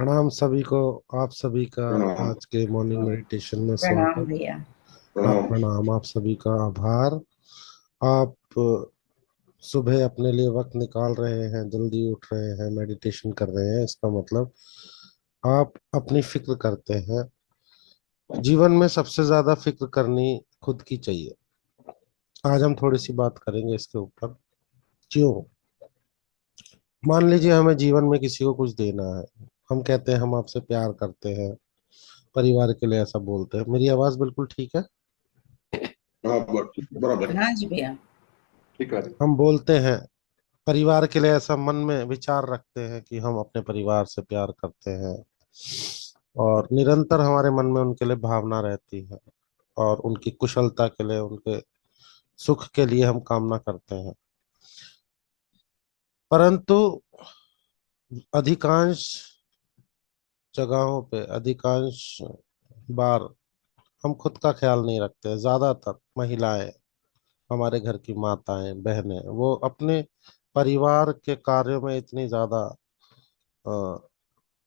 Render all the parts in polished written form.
प्रणाम सभी को। आप सभी का प्रणाम। आज के मॉर्निंग मेडिटेशन में प्रणाम स्वागत। भैया। प्रणाम। प्रणाम, आप सभी का आभार। आप सुबह अपने लिए वक्त निकाल रहे हैं, जल्दी उठ रहे हैं, मेडिटेशन कर रहे हैं, इसका मतलब आप अपनी फिक्र करते हैं। जीवन में सबसे ज्यादा फिक्र करनी खुद की चाहिए। आज हम थोड़ी सी बात करेंगे इसके ऊपर। क्यों? मान लीजिए हमें जीवन में किसी को कुछ देना है। हम कहते हैं हम आपसे प्यार करते हैं, परिवार के लिए ऐसा बोलते हैं। मेरी आवाज बिल्कुल ठीक है? हाँ, बराबर। हाँ जी भैया। ठीक है। हम बोलते हैं परिवार के लिए, ऐसा मन में विचार रखते हैं कि हम अपने परिवार से प्यार करते हैं, और निरंतर हमारे मन में उनके लिए भावना रहती है, और उनकी कुशलता के लिए, उनके सुख के लिए हम कामना करते हैं। परंतु अधिकांश जगहों पे, अधिकांश बार हम खुद का ख्याल नहीं रखते। ज्यादातर महिलाएं, हमारे घर की माताएं बहनें, वो अपने परिवार के कार्यों में इतनी ज्यादा अ,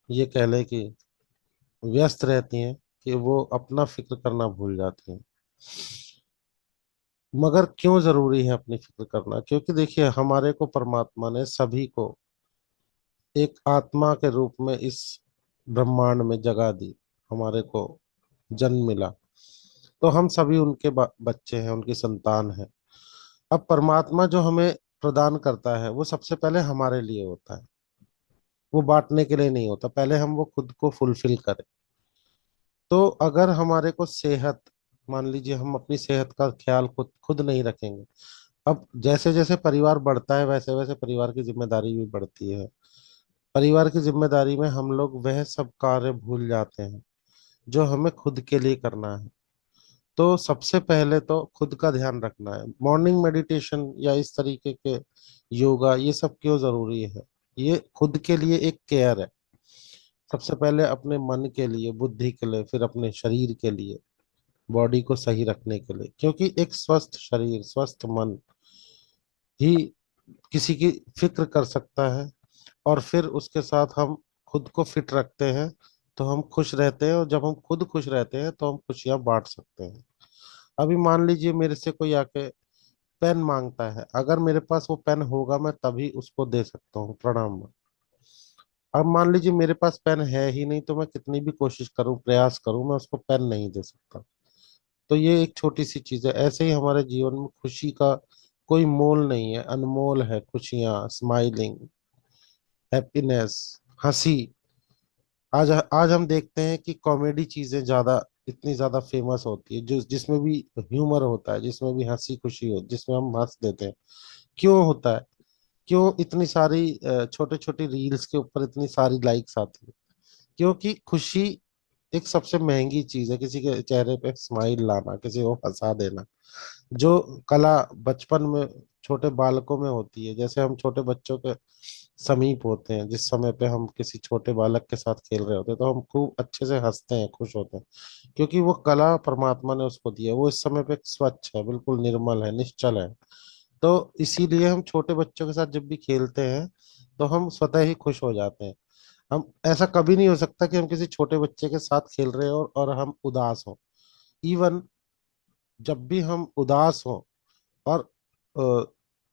ये कह लें कि व्यस्त रहती हैं कि वो अपना फिक्र करना भूल जाती हैं। मगर क्यों जरूरी है अपनी फिक्र करना? क्योंकि देखिए, हमारे को परमात्मा ने सभी को एक आत्मा के रूप में इस ब्रह्मांड में जगह दी। हमारे को जन्म मिला, तो हम सभी उनके बच्चे हैं, उनकी संतान है। अब परमात्मा जो हमें प्रदान करता है वो सबसे पहले हमारे लिए होता है, वो बांटने के लिए नहीं होता। पहले हम वो खुद को फुलफिल करें। तो अगर हमारे को सेहत, मान लीजिए हम अपनी सेहत का ख्याल खुद खुद नहीं रखेंगे। अब जैसे जैसे परिवार बढ़ता है वैसे वैसे परिवार की जिम्मेदारी भी बढ़ती है। परिवार की जिम्मेदारी में हम लोग वह सब कार्य भूल जाते हैं जो हमें खुद के लिए करना है। तो सबसे पहले तो खुद का ध्यान रखना है। मॉर्निंग मेडिटेशन या इस तरीके के योगा, ये सब क्यों जरूरी है? ये खुद के लिए एक केयर है। सबसे पहले अपने मन के लिए, बुद्धि के लिए, फिर अपने शरीर के लिए, बॉडी को सही रखने के लिए। क्योंकि एक स्वस्थ शरीर, स्वस्थ मन ही किसी की फिक्र कर सकता है। और फिर उसके साथ हम खुद को फिट रखते हैं तो हम खुश रहते हैं, और जब हम खुद खुश रहते हैं तो हम खुशियां बांट सकते हैं। अभी मान लीजिए मेरे से कोई आके पेन मांगता है, अगर मेरे पास वो पेन होगा मैं तभी उसको दे सकता हूँ प्रणाम में। अब मान लीजिए मेरे पास पेन है ही नहीं, तो मैं कितनी भी कोशिश करूं, प्रयास करूं, मैं उसको पेन नहीं दे सकता। तो ये एक छोटी सी चीज है। ऐसे ही हमारे जीवन में खुशी का कोई मोल नहीं है, अनमोल है खुशियां, स्माइलिंग, हैप्पीनेस, हंसी। आज आज हम देखते हैं कि कॉमेडी चीजें ज्यादा, इतनी ज्यादा फेमस होती है, जो जिसमें भी ह्यूमर होता है, जिसमें भी हंसी खुशी हो, जिसमें हम हंस देते हैं। क्यों होता है? क्यों इतनी सारी छोटे छोटे रील्स के ऊपर इतनी सारी लाइक्स आती है? क्योंकि खुशी एक सबसे महंगी चीज है। किसी के चेहरे पे स्माइल लाना, किसी को हंसा देना, जो कला बचपन में छोटे बालकों में होती है। जैसे हम छोटे बच्चों के समीप होते हैं, जिस समय पे हम किसी छोटे बालक के साथ खेल रहे होते हैं, तो हम खूब अच्छे से हंसते हैं, खुश होते हैं। क्योंकि वो कला परमात्मा ने उसको दी है। वो इस समय पे स्वच्छ है, बिल्कुल निर्मल है, निश्चल है। तो इसीलिए हम छोटे बच्चों के साथ जब भी खेलते हैं तो हम स्वतः ही खुश हो जाते हैं। हम, ऐसा कभी नहीं हो सकता कि हम किसी छोटे बच्चे के साथ खेल रहे हो और हम उदास हो। इवन जब भी हम उदास हो और अ,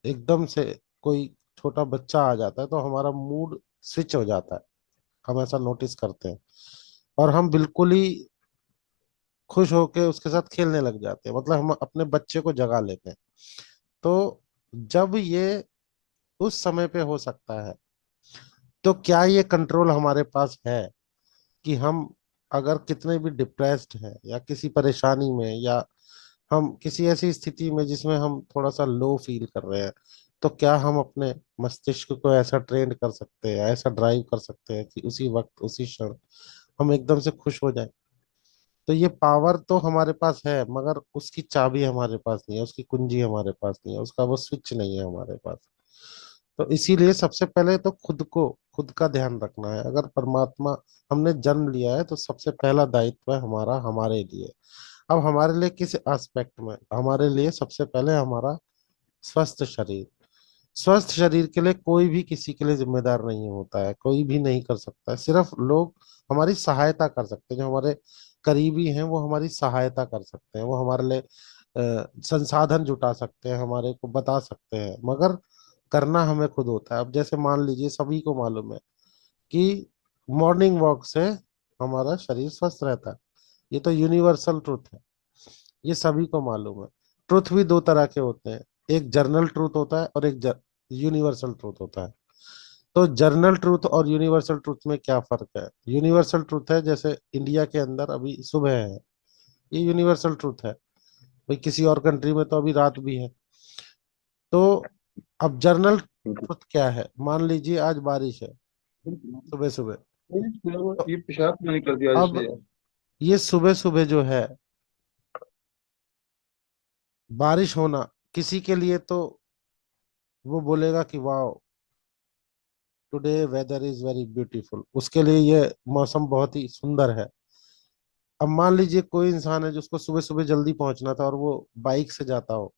एकदम से कोई छोटा बच्चा आ जाता है तो हमारा मूड स्विच हो जाता है। हम ऐसा नोटिस करते हैं, और हम बिल्कुल ही खुश होके उसके साथ खेलने लग जाते हैं। मतलब हम अपने बच्चे को जगा लेते हैं। तो जब ये उस समय पे हो सकता है, तो क्या ये कंट्रोल हमारे पास है कि हम अगर कितने भी डिप्रेस्ड हैं या किसी परेशानी में, या हम किसी ऐसी स्थिति में जिसमें हम थोड़ा सा लो फील कर रहे हैं, तो क्या हम अपने मस्तिष्क को ऐसा ट्रेन कर सकते हैं, ऐसा ड्राइव कर सकते हैं कि उसी वक्त, उसी क्षण हम एकदम से खुश हो जाएं? तो ये पावर तो हमारे पास है, मगर उसकी चाबी हमारे पास नहीं है, उसकी कुंजी हमारे पास नहीं है, उसका वो स्विच नहीं है हमारे पास। तो इसीलिए सबसे पहले तो खुद को, खुद का ध्यान रखना है। अगर परमात्मा, हमने जन्म लिया है तो सबसे पहला दायित्व है हमारा हमारे लिए। अब हमारे लिए किस एस्पेक्ट में? हमारे लिए सबसे पहले हमारा स्वस्थ शरीर। स्वस्थ शरीर के लिए कोई भी किसी के लिए जिम्मेदार नहीं होता है, कोई भी नहीं कर सकता है, सिर्फ लोग हमारी सहायता कर सकते हैं। जो हमारे करीबी हैं वो हमारी सहायता कर सकते हैं, वो हमारे लिए संसाधन जुटा सकते हैं, हमारे को बता सकते हैं, मगर करना हमें खुद होता है। अब जैसे मान लीजिए सभी को मालूम है कि मॉर्निंग वॉक से हमारा शरीर स्वस्थ रहता है, ये तो यूनिवर्सल ट्रूथ है, ये सभी को मालूम है। ट्रुथ भी दो तरह के होते हैं, एक जर्नल ट्रूथ होता है और एक यूनिवर्सल ट्रूथ होता है। तो जर्नल ट्रूथ और यूनिवर्सल ट्रूथ में क्या फर्क है? यूनिवर्सल ट्रूथ है जैसे इंडिया के अंदर अभी सुबह है, ये यूनिवर्सल ट्रूथ है। भाई किसी और कंट्री में तो अभी रात भी है। तो अब जर्नल ट्रूथ क्या है? मान लीजिए आज बारिश है सुबह सुबह, तो ये पेशाब मैंने कर दिया अब इसलिए यार। ये सुबह सुबह जो है बारिश होना, किसी के लिए तो वो बोलेगा कि वाह today weather is very beautiful, उसके लिए ये मौसम बहुत ही सुंदर है। अब मान लीजिए कोई इंसान है जिसको सुबह सुबह जल्दी पहुंचना था और वो बाइक से जाता हो,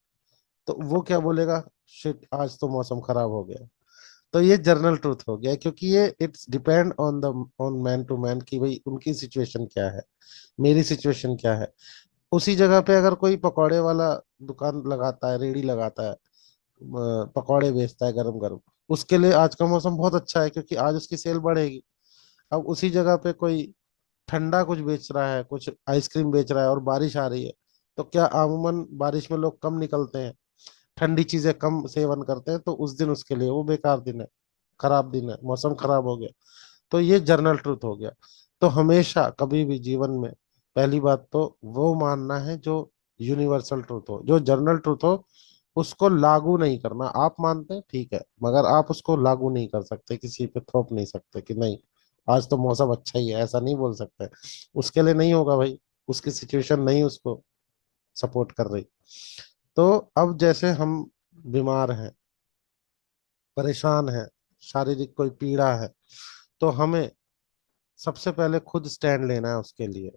तो वो क्या बोलेगा? शिट, आज तो मौसम खराब हो गया। तो ये जर्नल ट्रूथ हो गया, क्योंकि ये it's depend on the on man to man कि भाई उनकी सिचुएशन क्या है, मेरी सिचुएशन क्या है। उसी जगह पे अगर कोई पकौड़े वाला दुकान लगाता है, रेड़ी लगाता है, पकौड़े बेचता है गरम गरम, उसके लिए आज का मौसम बहुत अच्छा है क्योंकि आज उसकी सेल बढ़ेगी। अब उसी जगह पे कोई ठंडा कुछ बेच रहा है, कुछ आइसक्रीम बेच रहा है और बारिश आ रही है, तो क्या अमूमन बारिश में लोग कम निकलते हैं, ठंडी चीजें कम सेवन करते हैं, तो उस दिन उसके लिए वो बेकार दिन है, खराब दिन है, मौसम खराब हो गया। तो ये जर्नल ट्रूथ हो गया। तो हमेशा कभी भी जीवन में पहली बात तो वो मानना है जो यूनिवर्सल ट्रूथ हो, जो जर्नल ट्रूथ हो उसको लागू नहीं करना। आप मानते हैं ठीक है, मगर आप उसको लागू नहीं कर सकते, किसी पे थोप नहीं सकते कि नहीं आज तो मौसम अच्छा ही है, ऐसा नहीं बोल सकते। उसके लिए नहीं होगा भाई, उसकी सिचुएशन नहीं उसको सपोर्ट कर रही। तो अब जैसे हम बीमार हैं, परेशान हैं, शारीरिक कोई पीड़ा है, तो हमें सबसे पहले खुद स्टैंड लेना है उसके लिए,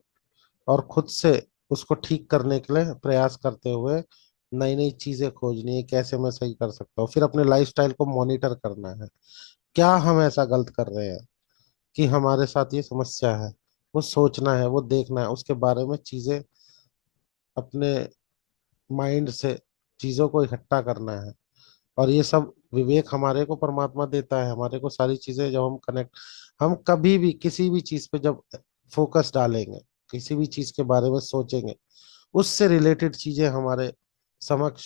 और खुद से उसको ठीक करने के लिए प्रयास करते हुए नई नई चीजें खोजनी है, कैसे मैं सही कर सकता हूँ। फिर अपने लाइफस्टाइल को मॉनिटर करना है, क्या हम ऐसा गलत कर रहे हैं कि हमारे साथ ये समस्या है, वो सोचना है, वो देखना है, उसके बारे में चीजें अपने माइंड से चीजों को इकट्ठा करना है। और ये सब विवेक हमारे को परमात्मा देता है, हमारे को सारी चीजें जब हम कनेक्ट, हम कभी भी किसी भी चीज पे जब फोकस डालेंगे, किसी भी चीज के बारे में सोचेंगे, उससे रिलेटेड चीजें हमारे समक्ष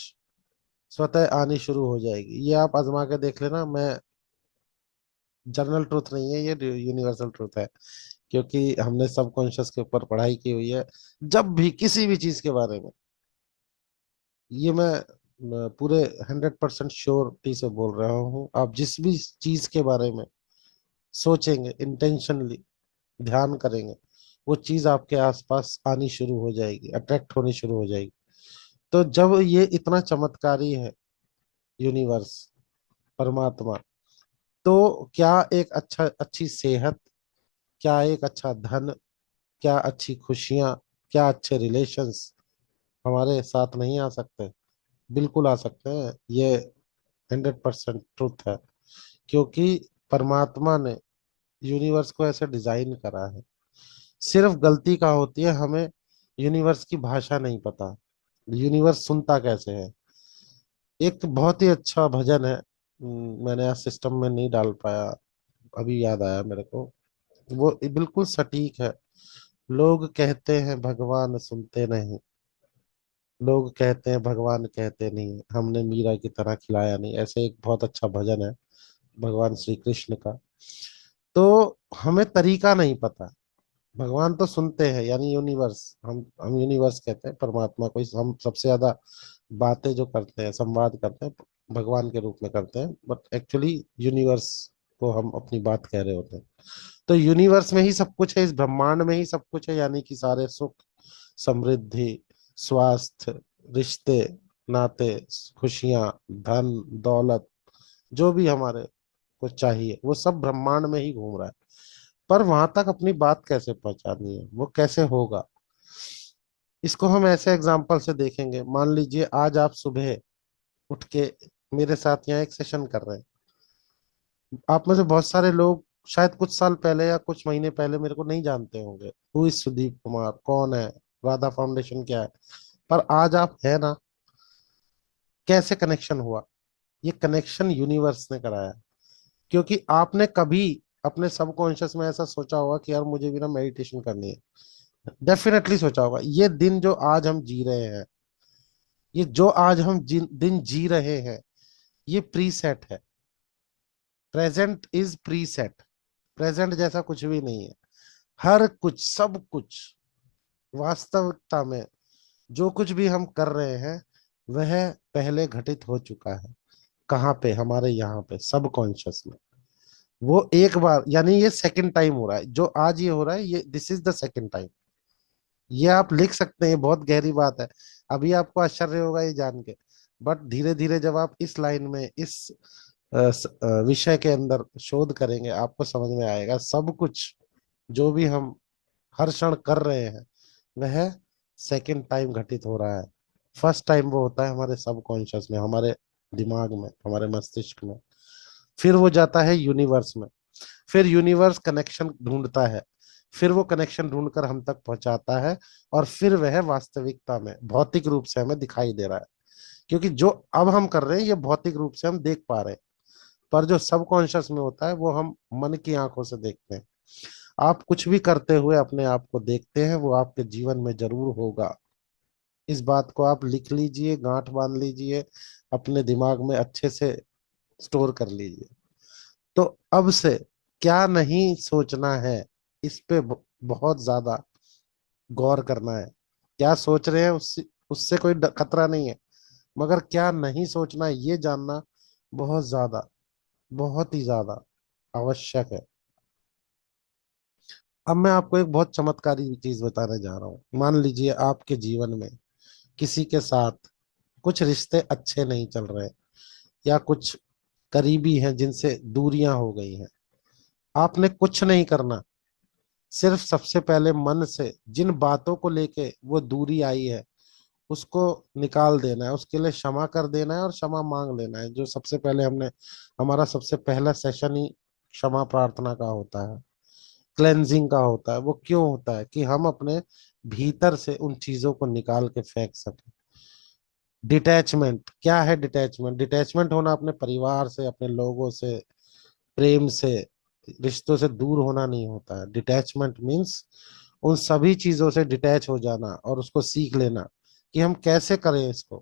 स्वतः आनी शुरू हो जाएगी। ये आप आजमा के देख लेना। मैं जर्नल ट्रूथ नहीं है, ये यूनिवर्सल ट्रूथ है, क्योंकि हमने सबकॉन्शियस के ऊपर पढ़ाई की हुई है। जब भी किसी भी चीज के बारे में, ये मैं पूरे 100% श्योरिटी से बोल रहा हूँ, आप जिस भी चीज के बारे में सोचेंगे, इंटेंशनली ध्यान करेंगे, वो चीज आपके आसपास आनी शुरू हो जाएगी, अट्रैक्ट होनी शुरू हो जाएगी। तो जब ये इतना चमत्कारी है यूनिवर्स, परमात्मा, तो क्या एक अच्छी सेहत, क्या एक अच्छा धन, क्या अच्छी खुशियां, क्या अच्छे रिलेशंस हमारे साथ नहीं आ सकते? बिल्कुल आ सकते हैं, ये 100% ट्रुथ है। क्योंकि परमात्मा ने यूनिवर्स को ऐसे डिजाइन करा है। सिर्फ गलती का होती है हमें यूनिवर्स की भाषा नहीं पता, यूनिवर्स सुनता कैसे है। एक बहुत ही अच्छा भजन है, मैंने आज सिस्टम में नहीं डाल पाया, अभी याद आया मेरे को। वो बिल्कुल सटीक है। लोग कहते हैं भगवान सुनते नहीं, लोग कहते हैं भगवान कहते नहीं, हमने मीरा की तरह खिलाया नहीं, ऐसे एक बहुत अच्छा भजन है भगवान श्री कृष्ण का। तो हमें तरीका नहीं पता, भगवान तो सुनते हैं, यानी यूनिवर्स, हम यूनिवर्स कहते हैं परमात्मा को, हम सबसे ज्यादा बातें जो करते हैं, संवाद करते हैं, भगवान के रूप में करते हैं, बट एक्चुअली यूनिवर्स को हम अपनी बात कह रहे होते हैं। तो यूनिवर्स में ही सब कुछ है, इस ब्रह्मांड में ही सब कुछ है, यानी कि सारे सुख, समृद्धि, स्वास्थ्य, रिश्ते, नाते, खुशियां, धन, दौलत, जो भी हमारे को चाहिए वो सब ब्रह्मांड में ही घूम रहा है। पर वहां तक अपनी बात कैसे पहुंचानी है, वो कैसे होगा? इसको हम ऐसे एग्जाम्पल से देखेंगे। मान लीजिए आज आप सुबह उठ के मेरे साथ यहाँ एक सेशन कर रहे हैं। आप में से बहुत सारे लोग शायद कुछ साल पहले या कुछ महीने पहले मेरे को नहीं जानते होंगे, हु इज सुदीप कुमार, कौन है, राधा फाउंडेशन क्या है। पर आज आप है ना। कैसे कनेक्शन हुआ? ये कनेक्शन यूनिवर्स ने कराया। क्योंकि आपने कभी अपने सबकॉन्शियस में ऐसा सोचा होगा कि यार मुझे भी ना मेडिटेशन करनी है। डेफिनेटली सोचा होगा। ये दिन जो आज हम जी रहे हैं, ये जो आज हम दिन जी रहे हैं, ये प्रीसेट है। Present is preset. प्रेजेंट जैसा कुछ भी नहीं है। हर कुछ, सब कुछ वास्तविकता में जो कुछ भी हम कर रहे हैं, वह पहले घटित हो चुका है। कहाँ पे? हमारे यहाँ पे सबकॉन्शियस में। वो एक बार, यानी ये सेकंड टाइम हो रहा है जो आज ये हो रहा है, ये this is the second time. ये आप लिख सकते हैं, बहुत गहरी बात है। अभी आपको आश्चर्य होगा ये जान के, बट धीरे धीरे जब आप इस लाइन में, इस विषय के अंदर शोध करेंगे, आपको समझ में आएगा सब कुछ जो भी हम हर क्षण कर रहे हैं, वह सेकंड टाइम घटित हो रहा है। फर्स्ट टाइम वो होता है हमारे सबकॉन्शियस में, हमारे दिमाग में, हमारे मस्तिष्क में। फिर वो जाता है यूनिवर्स में। फिर यूनिवर्स कनेक्शन ढूंढता है। फिर वो कनेक्शन ढूंढकर हम तक पहुंचाता है। और फिर वह वास्तविकता में भौतिक रूप से हमें दिखाई दे रहा है। क्योंकि जो अब हम कर रहे हैं, ये भौतिक रूप से हम देख पा रहे हैं। पर जो सबकॉन्शियस में होता है, वो हम मन की आंखों से देखते हैं। आप कुछ भी करते हुए अपने आप को देखते हैं, वो आपके जीवन में जरूर होगा। इस बात को आप लिख लीजिए, गांठ बांध लीजिए, अपने दिमाग में अच्छे से स्टोर कर लीजिए। तो अब से क्या नहीं सोचना है, इस पे बहुत ज्यादा गौर करना है। क्या सोच रहे हैं उससे उससे कोई खतरा नहीं है। मगर क्या नहीं सोचना है, ये जानना बहुत ज्यादा, बहुत ही ज्यादा आवश्यक है। अब मैं आपको एक बहुत चमत्कारी चीज बताने जा रहा हूँ। मान लीजिए आपके जीवन में किसी के साथ कुछ रिश्ते अच्छे नहीं चल रहे, या कुछ करीबी हैं जिनसे दूरियां हो गई हैं। आपने कुछ नहीं करना। सिर्फ सबसे पहले मन से जिन बातों को लेके वो दूरी आई है, उसको निकाल देना है, उसके लिए क्षमा कर देना है और क्षमा मांग लेना है। जो सबसे पहले हमने, हमारा सबसे पहला सेशन ही क्षमा प्रार्थना का होता है, क्लेंजिंग का होता है। वो क्यों होता है? कि हम अपने भीतर से उन चीजों को निकाल के फेंक सके। डिटैचमेंट क्या है? डिटैचमेंट, डिटैचमेंट होना अपने परिवार से, अपने लोगों से, प्रेम से, रिश्तों से दूर होना नहीं होता है। डिटैचमेंट मीन्स उन सभी चीजों से डिटैच हो जाना और उसको सीख लेना कि हम कैसे करें इसको।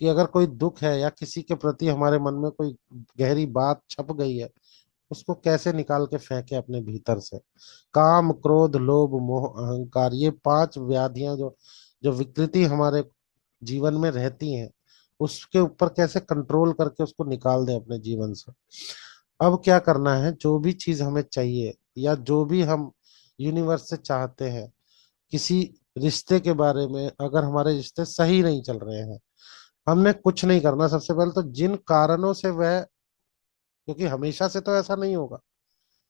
कि अगर कोई दुख है या किसी के प्रति हमारे मन में कोई गहरी बात छप गई है, उसको कैसे निकाल के फेंके अपने भीतर से। काम, क्रोध, लोभ, मोह, अहंकार, ये पांच व्याधियां जो जो विकृति हमारे जीवन में रहती हैं, उसके ऊपर कैसे कंट्रोल करके उसको निकाल दें अपने जीवन से। अब क्या करना है? जो भी चीज हमें चाहिए, या जो भी हम यूनिवर्स से चाहते हैं, किसी रिश्ते के बारे में, अगर हमारे रिश्ते सही नहीं चल रहे हैं, हमने कुछ नहीं करना। सबसे पहले तो जिन कारणों से वह, क्योंकि हमेशा से तो ऐसा नहीं होगा,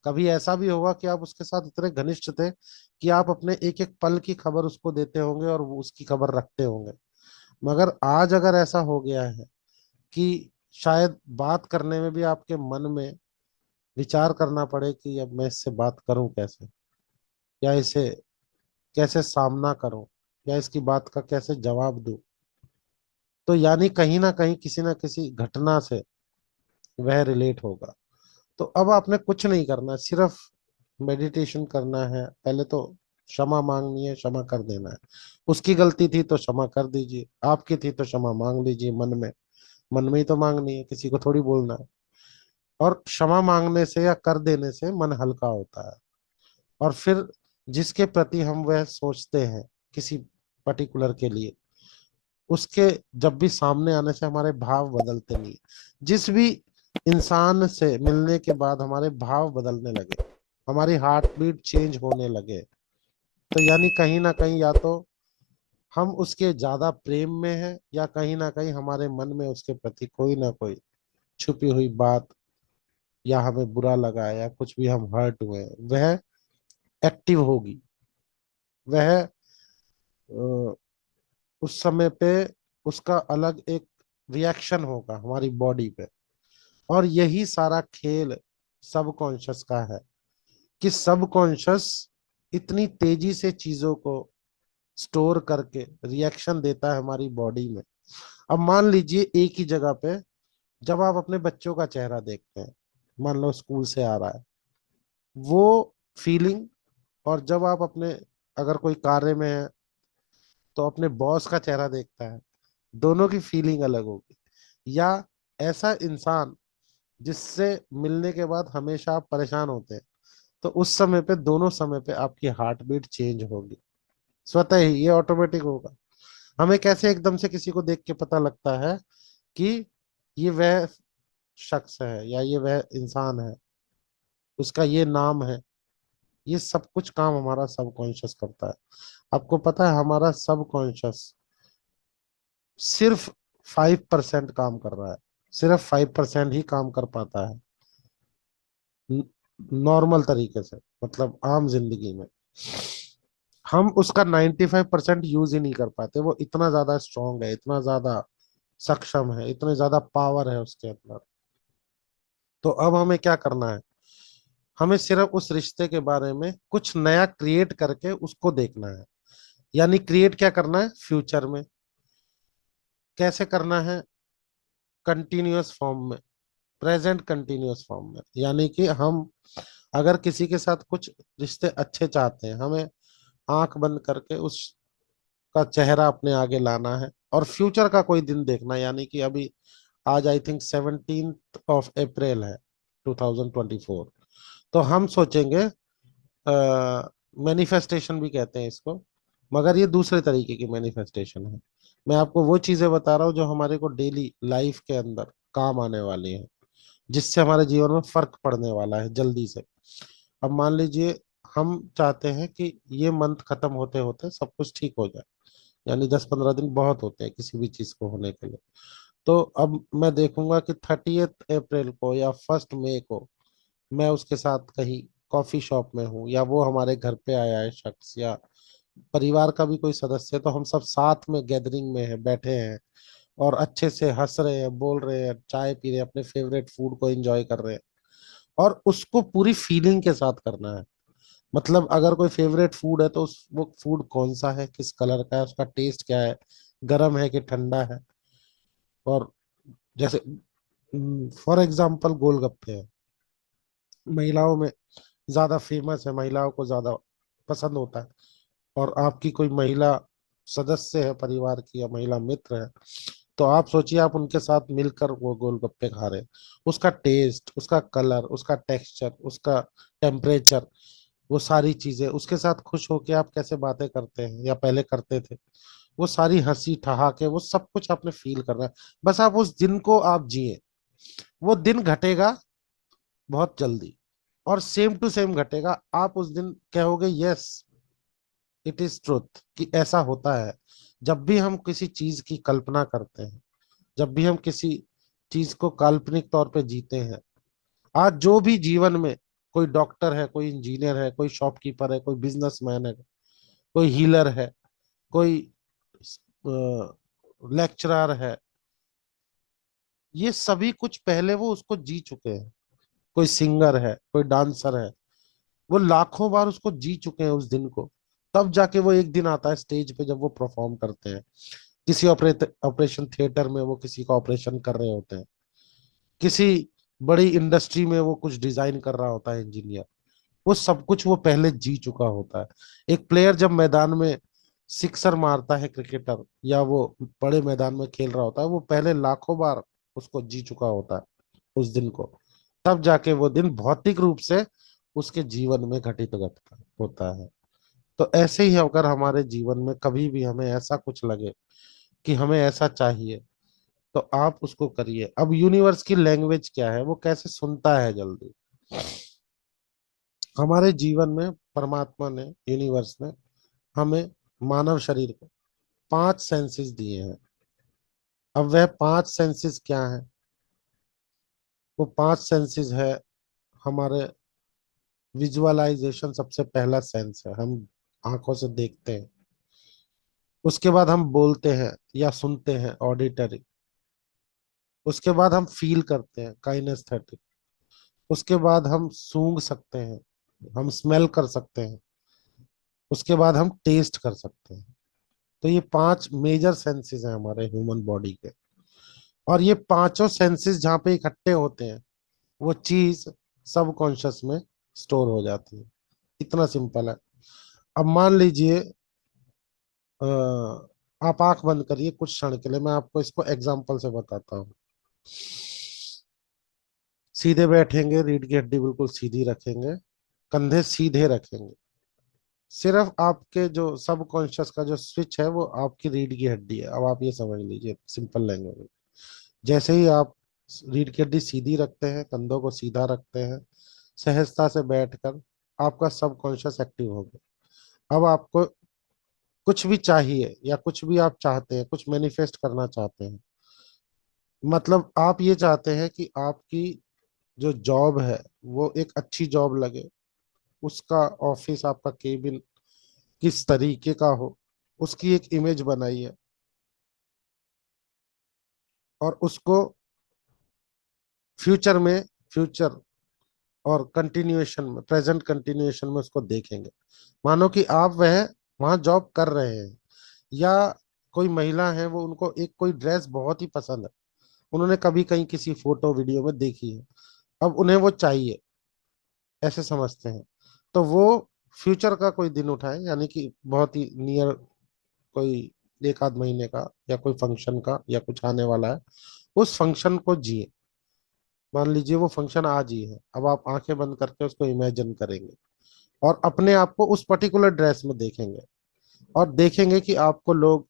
कभी ऐसा भी होगा कि आप उसके साथ इतने घनिष्ठ थे कि आप अपने एक एक पल की खबर उसको देते होंगे और वो उसकी खबर रखते होंगे। मगर आज अगर ऐसा हो गया है कि शायद बात करने में भी आपके मन में विचार करना पड़े कि अब मैं इससे बात करूं कैसे, या इसे कैसे सामना करूं, या इसकी बात का कैसे जवाब दूं, तो यानी कहीं ना किसी घटना से वह रिलेट होगा। तो अब आपने कुछ नहीं करना, सिर्फ मेडिटेशन करना है। पहले तो क्षमा मांगनी है, क्षमा कर देना है। उसकी गलती थी तो क्षमा कर दीजिए, आपकी थी तो क्षमा मांग लीजिए मन में। मन में ही तो मांगनी है, किसी को थोड़ी बोलना है। और क्षमा मांगने से या कर देने से मन हल्का होता है। और फिर जिसके प्रति हम वह सोचते हैं, किसी पर्टिकुलर के लिए, उसके जब भी सामने आने से हमारे भाव बदलते नहीं। जिस भी इंसान से मिलने के बाद हमारे भाव बदलने लगे, हमारी हार्ट बीट चेंज होने लगे, तो यानी कहीं ना कहीं या तो हम उसके ज्यादा प्रेम में हैं, या कहीं ना कहीं हमारे मन में उसके प्रति कोई ना कोई छुपी हुई बात, या हमें बुरा लगा है, या कुछ भी हम हर्ट हुए हैं, वह एक्टिव होगी। वह उस समय पे उसका अलग एक रिएक्शन होगा हमारी बॉडी पे। और यही सारा खेल सबकॉन्शियस का है, कि सबकॉन्शियस इतनी तेजी से चीजों को स्टोर करके रिएक्शन देता है हमारी बॉडी में। अब मान लीजिए एक ही जगह पे जब आप अपने बच्चों का चेहरा देखते हैं, मान लो स्कूल से आ रहा है, वो फीलिंग, और जब आप अपने, अगर कोई कार्य में है तो अपने बॉस का चेहरा देखता है, दोनों की फीलिंग अलग होगी। या ऐसा इंसान जिससे मिलने के बाद हमेशा आप परेशान होते हैं, तो उस समय पे, दोनों समय पे आपकी हार्ट बीट चेंज होगी, स्वतः ही ये ऑटोमेटिक होगा। हमें कैसे एकदम से किसी को देख के पता लगता है कि ये वह शख्स है या ये वह इंसान है, उसका ये नाम है। ये सब कुछ काम हमारा सबकॉन्शियस करता है। आपको पता है हमारा सबकॉन्शियस सिर्फ 5% काम कर रहा है, सिर्फ 5% ही काम कर पाता है नॉर्मल तरीके से, मतलब आम जिंदगी में। हम उसका 95% यूज ही नहीं कर पाते, वो इतना ज्यादा स्ट्रांग है, इतना ज्यादा सक्षम है, इतने ज्यादा पावर है उसके अंदर। तो अब हमें क्या करना है, हमें सिर्फ उस रिश्ते के बारे में कुछ नया क्रिएट करके उसको देखना है। यानी क्रिएट क्या करना है फ्यूचर में, कैसे करना है, कंटिन्यूअस फॉर्म में, प्रेजेंट कंटिन्यूअस फॉर्म में। यानी कि हम अगर किसी के साथ कुछ रिश्ते अच्छे चाहते हैं, हमें आंख बंद करके उसका चेहरा अपने आगे लाना है और फ्यूचर का कोई दिन देखना है। यानी कि अभी आज आई थिंक 17 अप्रैल है 2024। तो हम सोचेंगे, मैनिफेस्टेशन भी कहते हैं इसको, मगर ये दूसरे तरीके की मैनिफेस्टेशन है। मैं आपको वो चीजें बता रहा हूँ जो हमारे को डेली लाइफ के अंदर काम आने वाली है, जिससे हमारे जीवन में फर्क पड़ने वाला है जल्दी से। अब मान लीजिए हम चाहते हैं कि ये मंथ खत्म होते होते सब कुछ ठीक हो जाए, यानी 10-15 दिन बहुत होते हैं किसी भी चीज को होने के लिए। तो अब मैं देखूंगा कि 30 अप्रैल को या 1 मई को मैं उसके साथ कहीं कॉफी शॉप में हूँ, या वो हमारे घर पे आया है शख्स, या परिवार का भी कोई सदस्य है, तो हम सब साथ में गैदरिंग में है, बैठे हैं और अच्छे से हंस रहे हैं, बोल रहे हैं, चाय पी रहे हैं, अपने फेवरेट फूड को एंजॉय कर रहे हैं। और उसको पूरी फीलिंग के साथ करना है। मतलब अगर कोई फेवरेट फूड है तो उस वो फूड कौन सा है, किस कलर का है, उसका टेस्ट क्या है, गर्म है कि ठंडा है। और जैसे फॉर एग्जाम्पल गोलगप्पे है, महिलाओं में ज्यादा फेमस है, महिलाओं को ज्यादा पसंद होता है। और आपकी कोई महिला सदस्य है परिवार की या महिला मित्र है, तो आप सोचिए आप उनके साथ मिलकर वो गोलगप्पे खा रहे हैं। उसका टेस्ट, उसका कलर, उसका टेक्सचर, उसका टेम्परेचर, वो सारी चीजें उसके साथ खुश होके आप कैसे बातें करते हैं या पहले करते थे, वो सारी हंसी ठहाके, वो सब कुछ आपने फील करना है। बस आप उस दिन को आप जिए। वो दिन घटेगा बहुत जल्दी, और सेम टू सेम घटेगा। आप उस दिन कहोगे यस, इट इज ट्रुथ, कि ऐसा होता है। जब भी हम किसी चीज की कल्पना करते हैं, जब भी हम किसी चीज को काल्पनिक तौर पे जीते हैं, आज जो भी जीवन में, कोई डॉक्टर है, कोई इंजीनियर है, कोई शॉपकीपर है, कोई बिजनेसमैन है, कोई हीलर है, कोई लेक्चरर है, ये सभी कुछ पहले वो उसको जी चुके हैं। कोई सिंगर है, कोई डांसर है, वो लाखों बार उसको जी चुके हैं उस दिन को। तब जाके वो एक दिन आता है स्टेज पे जब वो परफॉर्म करते हैं। किसी ऑपरेशन थिएटर में वो किसी का ऑपरेशन कर रहे होते हैं, किसी बड़ी इंडस्ट्री में वो कुछ डिजाइन कर रहा होता है इंजीनियर। वो सब कुछ वो पहले जी चुका होता है। एक प्लेयर जब मैदान में सिक्सर मारता है, क्रिकेटर, या वो बड़े मैदान में खेल रहा होता है, वो पहले लाखों बार उसको जी चुका होता है उस दिन को। तब जाके वो दिन भौतिक रूप से उसके जीवन में घटित घटता होता है। तो ऐसे ही अगर हमारे जीवन में कभी भी हमें ऐसा कुछ लगे कि हमें ऐसा चाहिए, तो आप उसको करिए। अब यूनिवर्स की लैंग्वेज क्या है, वो कैसे सुनता है जल्दी। हमारे जीवन में परमात्मा ने, यूनिवर्स ने हमें, मानव शरीर को 5 सेंसेस दिए हैं। अब वह 5 सेंसेस क्या है, वो 5 सेंसेस है हमारे, विजुअलाइजेशन सबसे पहला सेंस है, हम आंखों से देखते हैं। उसके बाद हम बोलते हैं या सुनते हैं, ऑडिटरी। उसके बाद हम फील करते हैं, काइनेस्थेटिक। उसके बाद हम सूंघ सकते हैं, हम स्मेल कर सकते हैं। उसके बाद हम टेस्ट कर सकते हैं। तो ये 5 मेजर सेंसेस हैं हमारे ह्यूमन बॉडी के। और ये पांचों सेंसेस जहाँ पे इकट्ठे होते हैं, वो चीज सबकॉन्शियस में स्टोर हो जाती है। इतना सिंपल है। अब मान लीजिए, अ, आप आंख बंद करिए कुछ क्षण के लिए, मैं आपको इसको एग्जांपल से बताता हूँ। सीधे बैठेंगे, रीढ़ की हड्डी बिल्कुल सीधी रखेंगे, कंधे सीधे रखेंगे। सिर्फ आपके जो सबकॉन्शियस का जो स्विच है वो आपकी रीढ़ की हड्डी है। अब आप ये समझ लीजिए सिंपल लैंग्वेज में। जैसे ही आप रीढ़ की हड्डी सीधी रखते हैं, कंधों को सीधा रखते हैं, सहजता से बैठकर, आपका सबकॉन्शियस एक्टिव हो गया। अब आपको कुछ भी चाहिए या कुछ भी आप चाहते हैं, कुछ मैनिफेस्ट करना चाहते हैं, मतलब आप ये चाहते हैं कि आपकी जो जॉब है वो एक अच्छी जॉब लगे, उसका ऑफिस, आपका केबिन किस तरीके का हो, उसकी एक इमेज बनाइए। और उसको फ्यूचर में, फ्यूचर और कंटिन्यूएशन में, प्रेजेंट कंटिन्यूएशन में उसको देखेंगे। मानो कि आप वह वहां जॉब कर रहे हैं, या कोई महिला है, वो उनको एक कोई ड्रेस बहुत ही पसंद है, उन्होंने कभी कहीं किसी फोटो वीडियो में देखी है, अब उन्हें वो चाहिए, ऐसे समझते हैं। तो वो फ्यूचर का कोई दिन उठाए, यानी कि बहुत ही नियर, कोई एक आध महीने का या कोई फंक्शन का या कुछ आने वाला है, उस फंक्शन को जिए। मान लीजिए वो फंक्शन आज ही है, अब आप आंखें बंद करके उसको इमेजिन करेंगे और अपने आप को उस पर्टिकुलर ड्रेस में देखेंगे। और देखेंगे कि आपको लोग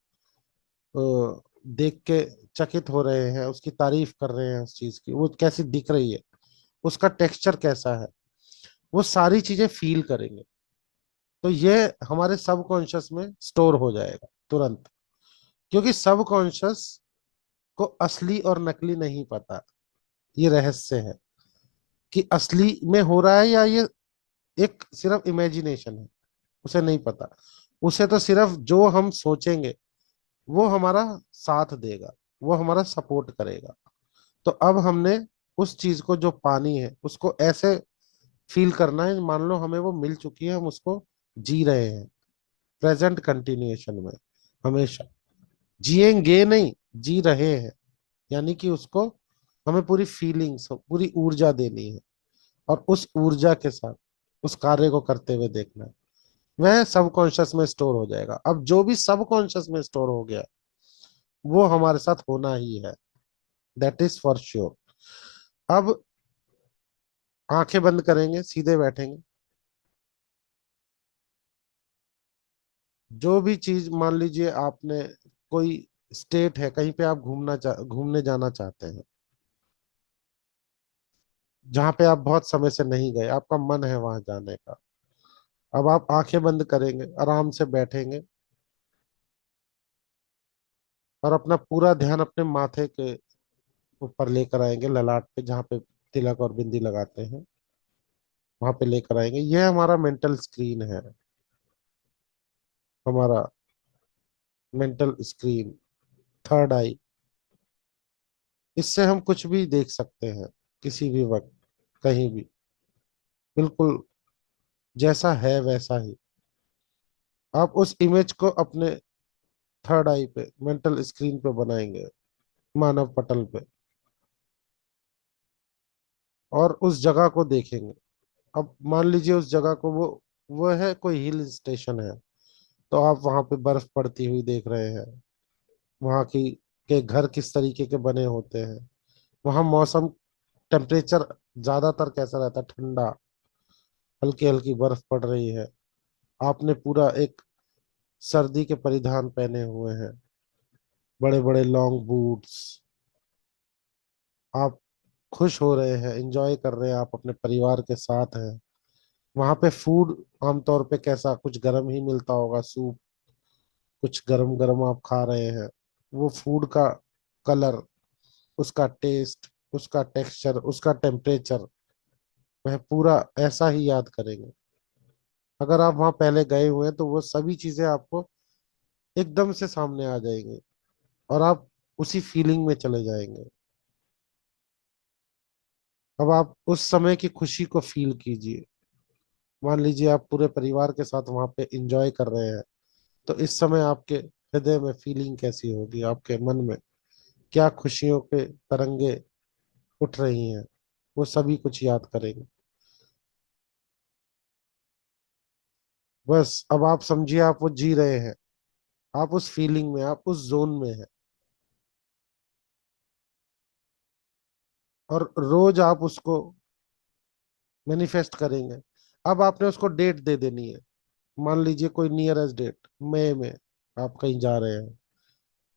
देख के चकित हो रहे हैं, उसकी तारीफ कर रहे हैं, उस चीज की वो कैसी दिख रही है, उसका टेक्सचर कैसा है, वो सारी चीजें फील करेंगे। तो ये हमारे सबकॉन्शियस में स्टोर हो जाएगा तुरंत। क्योंकि सबकॉन्शियस को असली और नकली नहीं पता, ये रहस्य है कि असली में हो रहा है या ये एक सिर्फ इमेजिनेशन है, उसे नहीं पता। उसे तो सिर्फ जो हम सोचेंगे वो हमारा साथ देगा, वो हमारा सपोर्ट करेगा। तो अब हमने उस चीज को जो पानी है उसको ऐसे फील करना है, मान लो हमें वो मिल चुकी है, हम उसको जी रहे हैं प्रेजेंट कंटिन्यूएशन में, हमेशा। जिएंगे नहीं, जी रहे हैं। यानी कि उसको हमें पूरी फीलिंग्स, पूरी ऊर्जा देनी है, और उस ऊर्जा के साथ उस कार्य को करते हुए देखना है। वह सबकॉन्शियस में स्टोर हो जाएगा। अब जो भी सबकॉन्शियस में स्टोर हो गया वो हमारे साथ होना ही है, दैट इज फॉर श्योर। अब आंखें बंद करेंगे, सीधे बैठेंगे। जो भी चीज, मान लीजिए आपने कोई स्टेट है, कहीं पे आप घूमने जाना चाहते हैं, जहाँ पे आप बहुत समय से नहीं गए, आपका मन है वहां जाने का। अब आप आंखें बंद करेंगे, आराम से बैठेंगे, और अपना पूरा ध्यान अपने माथे के ऊपर लेकर आएंगे, ललाट पे जहाँ पे तिलक और बिंदी लगाते हैं, वहां पे लेकर आएंगे। यह हमारा मेंटल स्क्रीन है, हमारा मेंटल स्क्रीन, थर्ड आई। इससे हम कुछ भी देख सकते हैं, किसी भी वक्त, कहीं भी, बिल्कुल जैसा है वैसा ही। आप उस इमेज को अपने थर्ड आई पे, मेंटल स्क्रीन पे बनाएंगे, मानव पटल पे, और उस जगह को देखेंगे। अब मान लीजिए उस जगह को, वो है कोई हिल स्टेशन है, तो आप वहां पे बर्फ पड़ती हुई देख रहे हैं। वहां की के घर किस तरीके के बने होते हैं, वहां मौसम, टेम्परेचर ज्यादातर कैसा रहता है, ठंडा, हल्की हल्की बर्फ पड़ रही है, आपने पूरा एक सर्दी के परिधान पहने हुए हैं, बड़े बड़े लॉन्ग बूट्स, आप खुश हो रहे हैं, एंजॉय कर रहे हैं, आप अपने परिवार के साथ हैं। वहां पे फूड आमतौर पे कैसा, कुछ गर्म ही मिलता होगा, सूप, कुछ गरम गरम आप खा रहे हैं। वो फूड का कलर, उसका टेस्ट, उसका टेक्सचर, उसका टेम्परेचर, वह पूरा ऐसा ही याद करेंगे। अगर आप वहां पहले गए हुए हैं तो वो सभी चीजें आपको एकदम से सामने आ जाएंगी, और आप उसी फीलिंग में चले जाएंगे। अब आप उस समय की खुशी को फील कीजिए। मान लीजिए आप पूरे परिवार के साथ वहां पे एंजॉय कर रहे हैं, तो इस समय आपके हृदय में फीलिंग कैसी होगी, आपके मन में क्या खुशियों के तरंगे उठ रही हैं, वो सभी कुछ याद करेंगे। बस अब आप समझिए, आप वो जी रहे हैं, आप उस फीलिंग में, आप उस जोन में हैं, और रोज आप उसको मैनिफेस्ट करेंगे। अब आपने उसको डेट दे देनी है। मान लीजिए कोई नियरेस्ट डेट, मई में आप कहीं जा रहे हैं,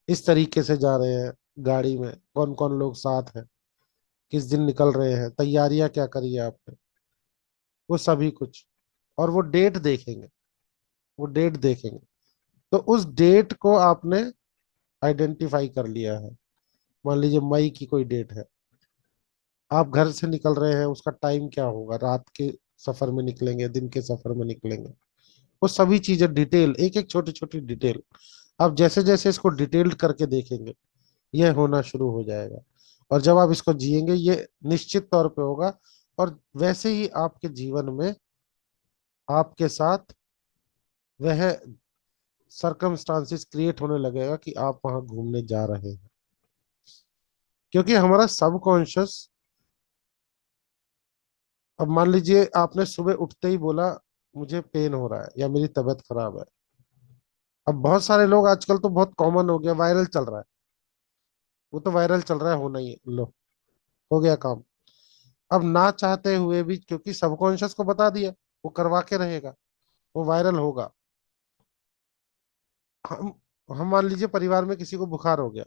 इस तरीके से जा रहे हैं, गाड़ी में कौन कौन लोग साथ हैं, किस दिन निकल रहे हैं, तैयारियां क्या करी है आपने, वो सभी कुछ। और वो डेट देखेंगे, वो डेट देखेंगे। तो उस डेट को आपने आइडेंटिफाई कर लिया है। मान लीजिए मई की कोई डेट है, आप घर से निकल रहे हैं, उसका टाइम क्या होगा, रात के सफर में निकलेंगे, दिन के सफर में निकलेंगे, वो सभी चीजें डिटेल, एक एक छोटी छोटी डिटेल। आप जैसे जैसे इसको डिटेल्ड करके देखेंगे, यह होना शुरू हो जाएगा। और जब आप इसको जिएंगे, ये निश्चित तौर पे होगा। और वैसे ही आपके जीवन में आपके साथ वह सरकमस्टांसिस क्रिएट होने लगेगा कि आप वहां घूमने जा रहे हैं। क्योंकि हमारा सबकॉन्शियस, अब मान लीजिए आपने सुबह उठते ही बोला मुझे पेन हो रहा है या मेरी तबीयत खराब है। अब बहुत सारे लोग, आजकल तो बहुत कॉमन हो गया, वायरल चल रहा है, वो तो वायरल चल रहा है, होना ही है, लो हो गया काम। अब ना चाहते हुए भी, क्योंकि सबकॉन्शियस को बता दिया, वो करवा के रहेगा, वो वायरल होगा। हम हम मान लीजिए परिवार में किसी को बुखार हो गया,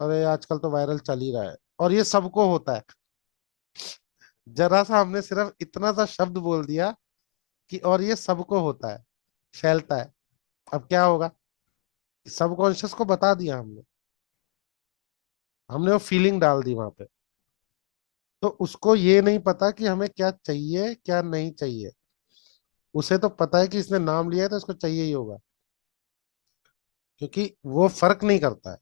अरे आजकल तो वायरल चल ही रहा है, और ये सबको होता है। जरा सा हमने सिर्फ इतना सा शब्द बोल दिया कि और ये सबको होता है, फैलता है। अब क्या होगा, सबकॉन्शियस को बता दिया हमने, हमने वो फीलिंग डाल दी वहां पे। तो उसको ये नहीं पता कि हमें क्या चाहिए क्या नहीं चाहिए। उसे तो पता है कि इसने नाम लिया है तो इसको चाहिए ही होगा, क्योंकि वो फर्क नहीं करता है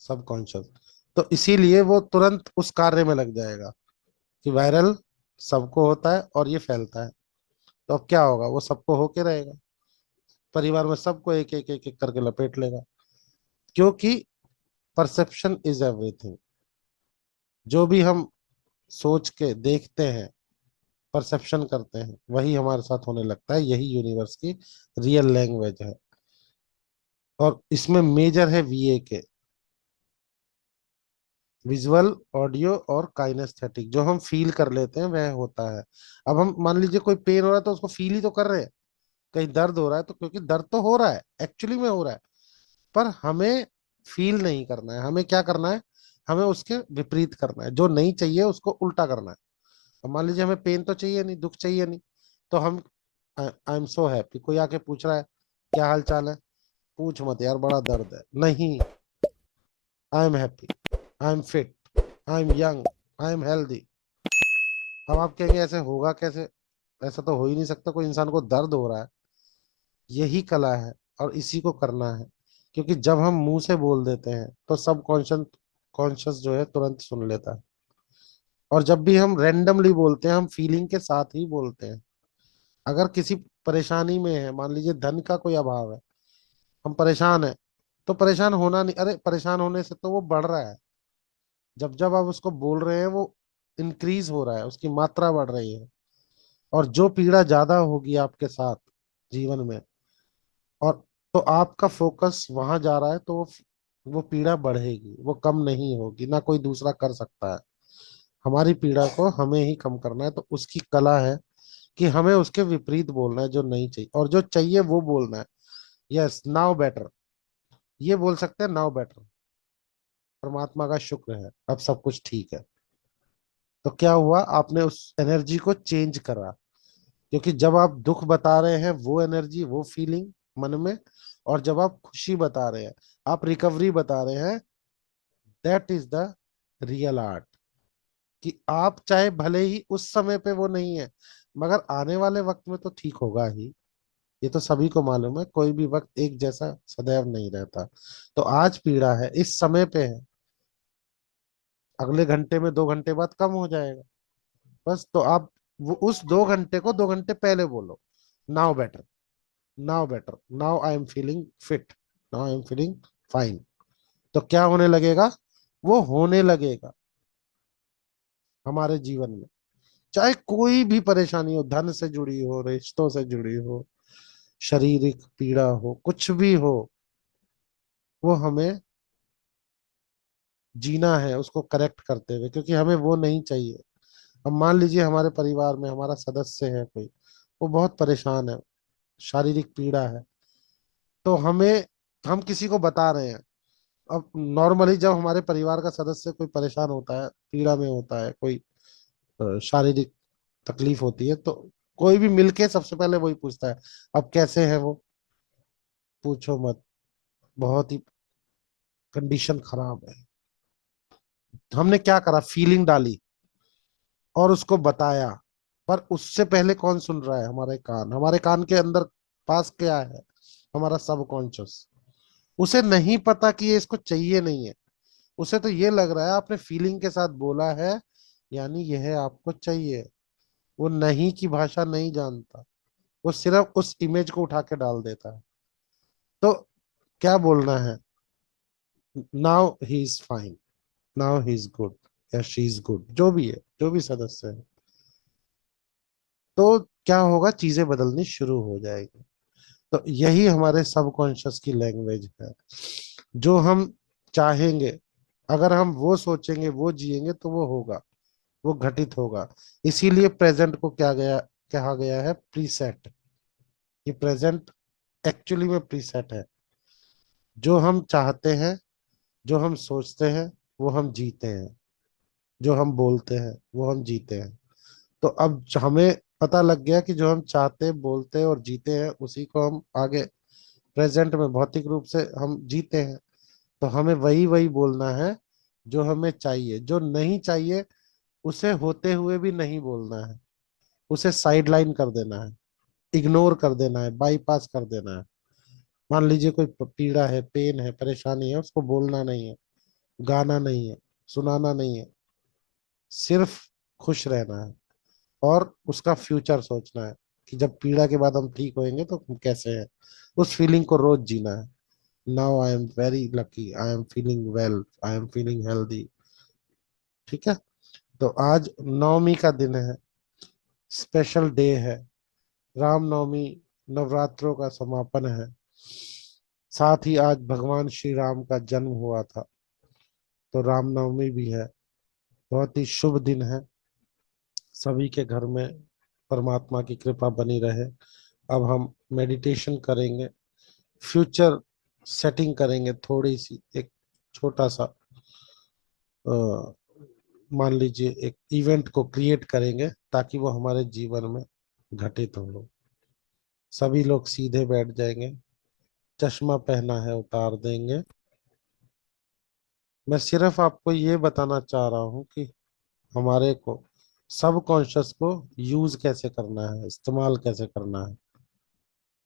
सबकॉन्शियस। तो इसीलिए वो तुरंत उस कार्य में लग जाएगा कि वायरल सबको होता है और ये फैलता है। तो अब क्या होगा, वो सबको होके रहेगा, परिवार में सबको एक एक एक एक करके लपेट लेगा। क्योंकि परसेप्शन इज एवरीथिंग। जो भी हम सोच के देखते हैं, परसेप्शन करते हैं, वही हमारे साथ होने लगता है। यही यूनिवर्स की रियल लैंग्वेज है। और इसमें मेजर है वीए के, विजुअल, ऑडियो और काइनेस्थेटिक। जो हम फील कर लेते हैं वह होता है। अब हम मान लीजिए कोई पेन हो रहा है तो उसको फील ही तो कर रहे हैं। कहीं दर्द हो रहा है तो, क्योंकि दर्द तो हो रहा है, एक्चुअली में हो रहा है, पर हमें फील नहीं करना है। हमें क्या करना है, हमें उसके विपरीत करना है, जो नहीं चाहिए उसको उल्टा करना है। अब मान लीजिए हमें पेन तो चाहिए नहीं, दुख चाहिए नहीं, तो हम आई एम सो हैप्पी, कोई आके पूछ रहा है क्या हाल चाल है, पूछ मत यार बड़ा दर्द है, नहीं, I am happy, I am fit, I am young, I am healthy. अब आप कहेंगे ऐसे होगा कैसे, ऐसा तो हो ही नहीं सकता, कोई इंसान को दर्द हो रहा है। यही कला है, और इसी को करना है। क्योंकि जब हम मुंह से बोल देते हैं तो सब कॉन्शियस कॉन्शियस जो है तुरंत सुन लेता है। और जब भी हम रैंडमली बोलते हैं, हम फीलिंग के साथ ही बोलते हैं। अगर किसी परेशानी में है, मान लीजिए धन का कोई अभाव है, हम परेशान है, तो परेशान होना नहीं, अरे परेशान होने से तो वो बढ़ रहा है। जब जब आप उसको बोल रहे हैं, वो इंक्रीज हो रहा है, उसकी मात्रा बढ़ रही है। और जो पीड़ा ज्यादा होगी आपके साथ जीवन में, और तो आपका फोकस वहां जा रहा है, तो वो पीड़ा बढ़ेगी, वो कम नहीं होगी, ना कोई दूसरा कर सकता है। हमारी पीड़ा को हमें ही कम करना है। तो उसकी कला है कि हमें उसके विपरीत बोलना है, जो नहीं चाहिए, और जो चाहिए वो बोलना है। यस, नाउ बेटर, ये बोल सकते हैं, नाउ बेटर, परमात्मा का शुक्र है, अब सब कुछ ठीक है। तो क्या हुआ, आपने उस एनर्जी को चेंज करा। क्योंकि जब आप दुख बता रहे हैं, वो एनर्जी, वो फीलिंग मन में, और जब आप खुशी बता रहे हैं, आप रिकवरी बता रहे हैं, that is the real art. कि आप चाहे भले ही उस समय पे वो नहीं है, मगर आने वाले वक्त में तो ठीक होगा ही। ये तो सभी को मालूम है, कोई भी वक्त एक जैसा सदैव नहीं रहता। तो आज पीड़ा है, इस समय पे है, अगले घंटे में 2 घंटे बाद कम हो जाएगा। बस तो आप वो उस 2 घंटे को 2 घंटे पहले बोलो, now better, now better, now I am feeling fit, now I am feeling fine. तो क्या होने लगेगा? वो होने लगेगा हमारे जीवन में। चाहे कोई भी परेशानी हो, धन से जुड़ी हो, रिश्तों से जुड़ी हो, शारीरिक पीड़ा हो, कुछ भी हो, वो हमें जीना है उसको करेक्ट करते हुए, क्योंकि हमें वो नहीं चाहिए। अब मान लीजिए हमारे परिवार में हमारा सदस्य है कोई, वो बहुत परेशान है, शारीरिक पीड़ा है, तो हमें, हम किसी को बता रहे हैं। अब नॉर्मली जब हमारे परिवार का सदस्य कोई परेशान होता है, पीड़ा में होता है, कोई शारीरिक तकलीफ होती है, तो कोई भी मिलके सबसे पहले वही पूछता है, अब कैसे है वो? पूछो मत, बहुत ही कंडीशन खराब है। हमने क्या करा, फीलिंग डाली और उसको बताया। पर उससे पहले कौन सुन रहा है? हमारे कान। हमारे कान के अंदर पास क्या है? हमारा सबकॉन्शियस। उसे नहीं पता कि ये इसको चाहिए नहीं है। उसे तो ये लग रहा है आपने फीलिंग के साथ बोला है, यानी यह आपको चाहिए। वो नहीं की भाषा नहीं जानता, वो सिर्फ उस इमेज को उठा के डाल देता है। तो क्या बोलना है? Now he is fine, now he is good, या शी इज गुड, जो भी है, जो भी सदस्य है। तो क्या होगा, चीजें बदलनी शुरू हो जाएगी। तो यही हमारे सबकॉन्शियस की लैंग्वेज है। जो हम चाहेंगे, अगर हम वो सोचेंगे, वो जिएंगे, तो वो होगा, वो घटित होगा। इसीलिए प्रेजेंट को क्या गया, कहा गया है प्रीसेट। ये प्रेजेंट एक्चुअली में प्रीसेट है। जो हम चाहते हैं, जो हम सोचते हैं, वो हम जीते हैं। जो हम बोलते हैं, वो हम जीते हैं। तो अब हमें पता लग गया कि जो हम चाहते, बोलते और जीते हैं, उसी को हम आगे प्रेजेंट में भौतिक रूप से हम जीते हैं। तो हमें वही वही बोलना है जो हमें चाहिए। जो नहीं चाहिए, उसे होते हुए भी नहीं बोलना है, उसे साइड लाइन कर देना है, इग्नोर कर देना है, बाईपास कर देना है। मान लीजिए कोई पीड़ा है, पेन है, परेशानी है, उसको बोलना नहीं है, गाना नहीं है, सुनाना नहीं है, सिर्फ खुश रहना है और उसका फ्यूचर सोचना है कि जब पीड़ा के बाद हम ठीक होएंगे तो हम कैसे हैं। उस फीलिंग को रोज जीना है। Now I am very lucky, I am feeling well, I am feeling healthy. ठीक है। तो आज नवमी का दिन है, स्पेशल डे है। रामनवमी नवरात्रों का समापन है। साथ ही आज भगवान श्री राम का जन्म हुआ था, तो रामनवमी भी है। बहुत ही शुभ दिन है। सभी के घर में परमात्मा की कृपा बनी रहे। अब हम मेडिटेशन करेंगे, फ्यूचर सेटिंग करेंगे, थोड़ी सी एक छोटा सा अ, मान लीजिए एक इवेंट को क्रिएट करेंगे ताकि वो हमारे जीवन में घटित हो। सभी लोग सीधे बैठ जाएंगे, चश्मा पहना है उतार देंगे। मैं सिर्फ आपको ये बताना चाह रहा हूँ कि हमारे को सब कॉन्शियस को यूज कैसे करना है, इस्तेमाल कैसे करना है।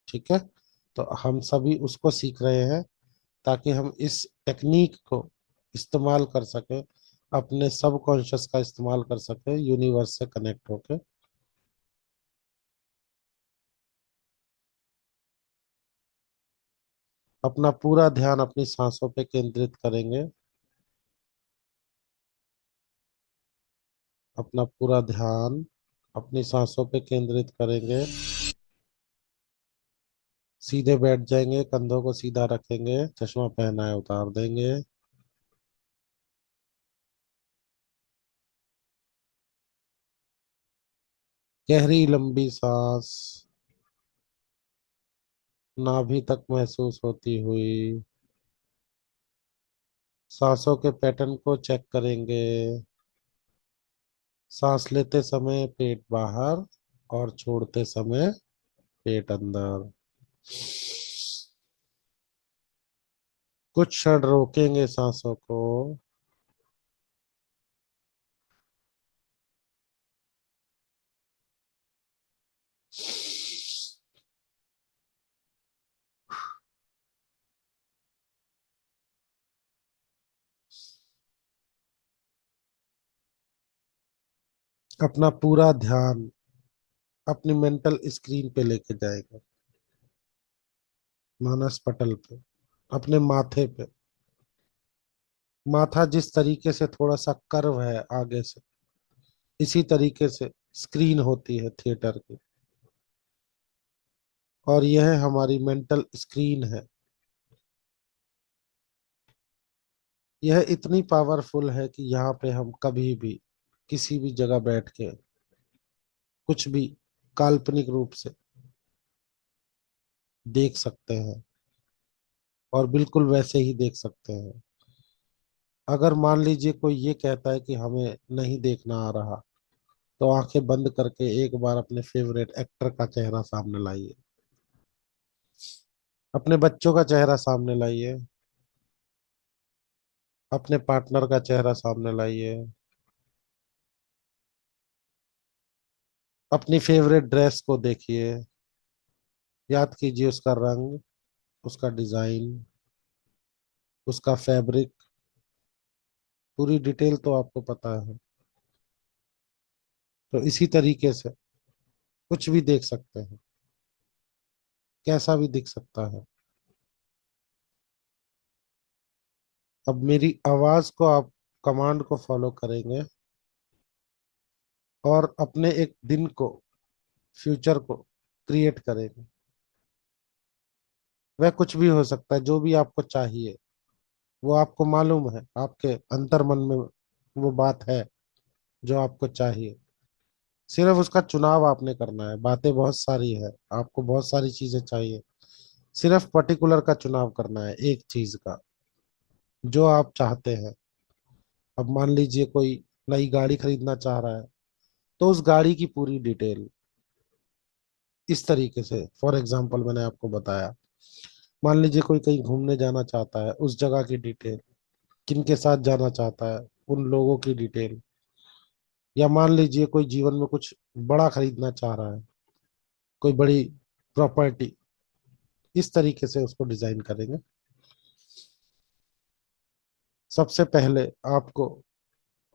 ठीक है। तो हम सभी उसको सीख रहे हैं ताकि हम इस टेक्निक को इस्तेमाल कर सके, अपने सब कॉन्शियस का इस्तेमाल कर सके, यूनिवर्स से कनेक्ट होके। अपना पूरा ध्यान अपनी सांसों पे केंद्रित करेंगे। अपना पूरा ध्यान अपनी सांसों पे केंद्रित करेंगे। सीधे बैठ जाएंगे, कंधों को सीधा रखेंगे, चश्मा पहना है उतार देंगे। गहरी लंबी सांस नाभि तक महसूस होती हुई। सांसों के पैटर्न को चेक करेंगे। सांस लेते समय पेट बाहर और छोड़ते समय पेट अंदर। कुछ क्षण रोकेंगे सांसों को। अपना पूरा ध्यान अपनी मेंटल स्क्रीन पे लेके जाएंगे, मानस पटल पे, अपने माथे पे। माथा जिस तरीके से थोड़ा सा कर्व है आगे से, इसी तरीके से स्क्रीन होती है थिएटर की, और यह हमारी मेंटल स्क्रीन है। यह इतनी पावरफुल है कि यहाँ पे हम कभी भी किसी भी जगह बैठ के कुछ भी काल्पनिक रूप से देख सकते हैं, और बिल्कुल वैसे ही देख सकते हैं। अगर मान लीजिए कोई ये कहता है कि हमें नहीं देखना आ रहा, तो आंखें बंद करके एक बार अपने फेवरेट एक्टर का चेहरा सामने लाइए, अपने बच्चों का चेहरा सामने लाइए, अपने पार्टनर का चेहरा सामने लाइए, अपनी फेवरेट ड्रेस को देखिए, याद कीजिए उसका रंग, उसका डिजाइन, उसका फैब्रिक, पूरी डिटेल तो आपको पता है। तो इसी तरीके से कुछ भी देख सकते हैं, कैसा भी दिख सकता है। अब मेरी आवाज को आप कमांड को फॉलो करेंगे, और अपने एक दिन को, फ्यूचर को क्रिएट करेंगे। वह कुछ भी हो सकता है, जो भी आपको चाहिए, वो आपको मालूम है, आपके अंतर मन में वो बात है जो आपको चाहिए। सिर्फ उसका चुनाव आपने करना है। बातें बहुत सारी है, आपको बहुत सारी चीजें चाहिए, सिर्फ पर्टिकुलर का चुनाव करना है, एक चीज का जो आप चाहते हैं। अब मान लीजिए कोई नई गाड़ी खरीदना चाह रहा है, तो उस गाड़ी की पूरी डिटेल, इस तरीके से फॉर एग्जांपल मैंने आपको बताया। मान लीजिए कोई कहीं घूमने जाना चाहता है, उस जगह की डिटेल, किन के साथ जाना चाहता है, उन लोगों की डिटेल। या मान लीजिए कोई जीवन में कुछ बड़ा खरीदना चाह रहा है, कोई बड़ी प्रॉपर्टी, इस तरीके से उसको डिजाइन करेंगे। सबसे पहले आपको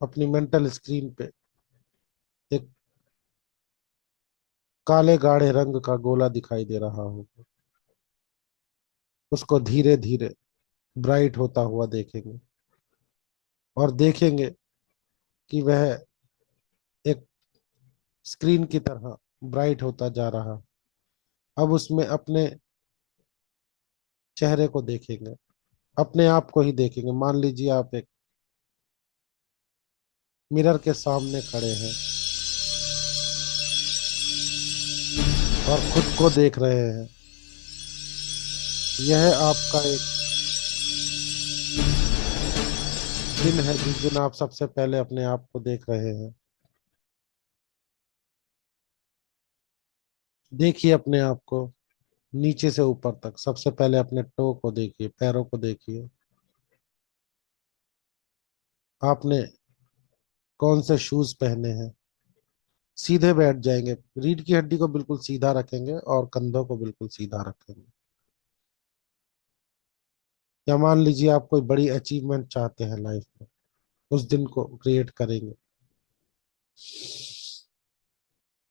अपनी मेंटल स्क्रीन पे एक काले गाढ़े रंग का गोला दिखाई दे रहा होगा, उसको धीरे धीरे ब्राइट होता हुआ देखेंगे, और देखेंगे कि वह एक स्क्रीन की तरह ब्राइट होता जा रहा। अब उसमें अपने चेहरे को देखेंगे, अपने आप को ही देखेंगे। मान लीजिए आप एक मिरर के सामने खड़े हैं और खुद को देख रहे हैं। यह आपका एक दिन है जिस दिन आप सबसे पहले अपने आप को देख रहे हैं। देखिए अपने आप को नीचे से ऊपर तक। सबसे पहले अपने टो को देखिए, पैरों को देखिए। आपने कौन से शूज पहने हैं। सीधे बैठ जाएंगे, रीढ़ की हड्डी को बिल्कुल सीधा रखेंगे और कंधों को बिल्कुल सीधा रखेंगे। या मान लीजिए आप कोई बड़ी अचीवमेंट चाहते हैं लाइफ में, उस दिन को क्रिएट करेंगे।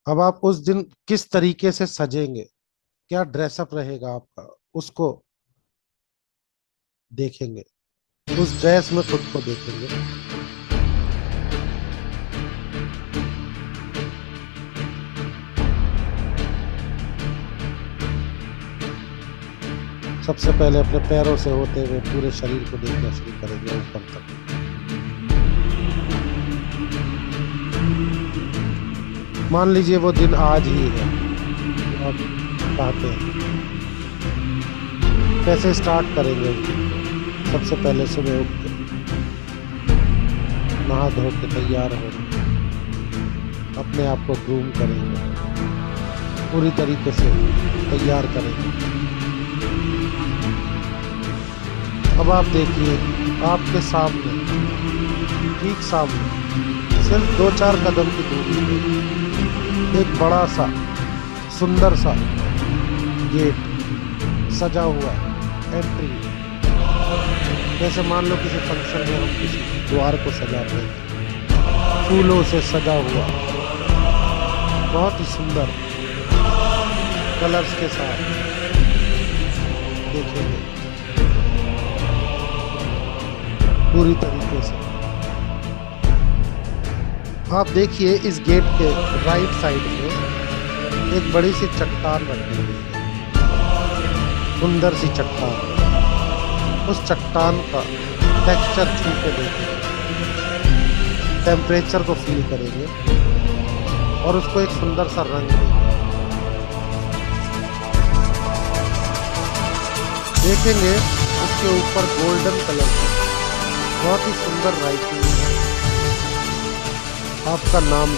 अब आप उस दिन किस तरीके से सजेंगे, क्या ड्रेसअप रहेगा आपका, उसको देखेंगे, उस ड्रेस में खुद को देखेंगे। सबसे पहले अपने पैरों से होते हुए पूरे शरीर को देखना शुरू करेंगे ऊपर तक। मान लीजिए वो दिन आज ही है जो आप चाहते हैं। कैसे स्टार्ट करेंगे उस दिन को? सबसे पहले सुबह उठ के नहा धो के तैयार हो, अपने आप को ग्रूम करेंगे, पूरी तरीके से तैयार करेंगे। अब आप देखिए आपके सामने, ठीक सामने, सिर्फ 2-4 कदम की दूरी पे एक बड़ा सा सुंदर सा गेट सजा हुआ एंट्री। जैसे मान लो किसी फंक्शन में हम किसी द्वार को सजाते हैं, फूलों से सजा हुआ बहुत ही सुंदर कलर्स के साथ देखेंगे पूरी तरीके से। आप देखिए इस गेट के राइट साइड में एक बड़ी सी चट्टान रखी हुई है, सुंदर सी चट्टान। उस चट्टान का टेक्सचर छू के देखेंगे, टेम्परेचर को फील करेंगे और उसको एक सुंदर सा रंग देखेंगे। उसके ऊपर गोल्डन कलर का बहुत ही सुंदर राइटिंग है, आपका नाम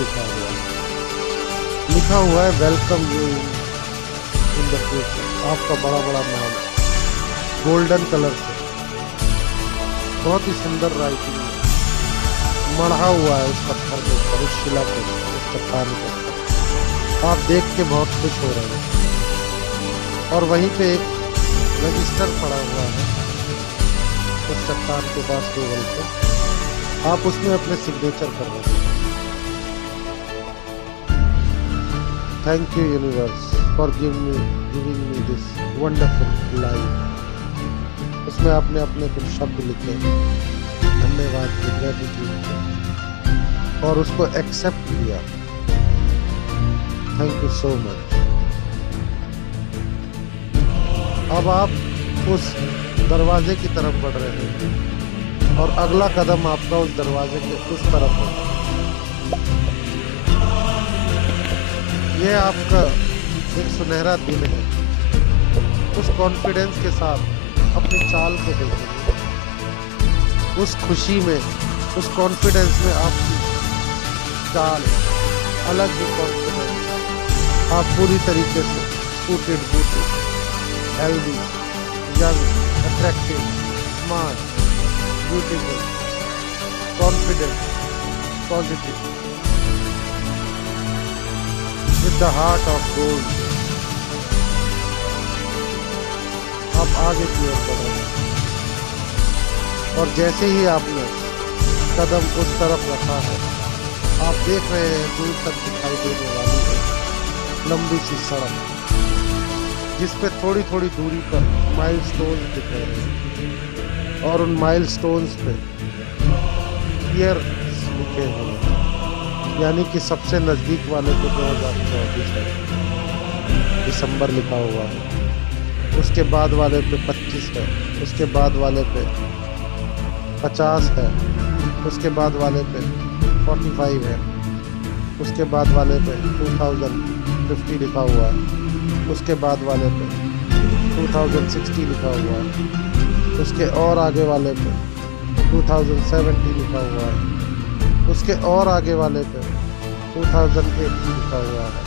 लिखा हुआ है welcome you in the future. आपका बड़ा बड़ा नाम गोल्डन कलर से, बहुत ही सुंदर राइटिंग है, मढ़ा हुआ है उस पत्थर के ऊपर, उस शिला के ऊपर, उस चट्टान के ऊपर। आप देख के बहुत खुश हो रहे हैं। और वहीं पे एक रजिस्टर पड़ा हुआ है उस चट्टान के पास टेबल पे, आप उसमें अपने सिग्नेचर कर रहे हैं। Thank you universe for giving me this wonderful life. उसमें आपने अपने कुछ शब्द लिखे, धन्यवाद की, ग्रेटिट्यूड की, और उसको एक्सेप्ट किया। Thank you so much. अब आप उस दरवाजे की तरफ बढ़ रहे हैं और अगला कदम आपका उस दरवाजे के उस तरफ होगा। यह आपका एक सुनहरा दिन है। उस कॉन्फिडेंस के साथ अपनी चाल को देखेंगे, उस खुशी में, उस कॉन्फिडेंस में आपकी चाल अलग ही कॉन्फिडेंस। आप पूरी तरीके से suited booted, healthy, young, attractive, smart, beautiful, confident, positive, with the heart of gold। आप आगे की ओर बढ़ रहे हैं और जैसे ही आपने कदम उस तरफ रखा है, आप देख रहे हैं दूर तक दिखाई देने वाली है लंबी सी सड़क, जिस पे थोड़ी थोड़ी दूरी पर माइलस्टोन्स दिख रहे हैं और उन माइलस्टोन्स पे ईयर लिखे हुए हैं, यानी कि सबसे नज़दीक वाले पे 2024 है, दिसंबर लिखा हुआ है। उसके बाद वाले पे 25 है, उसके बाद वाले पे 50 है, उसके बाद वाले पे 45 है, उसके बाद वाले पे 2050 लिखा हुआ है, उसके बाद वाले पे 2060 लिखा हुआ है, उसके और आगे वाले पे 2070 लिखा हुआ है, उसके और आगे वाले पे 2080 लिखा हुआ है।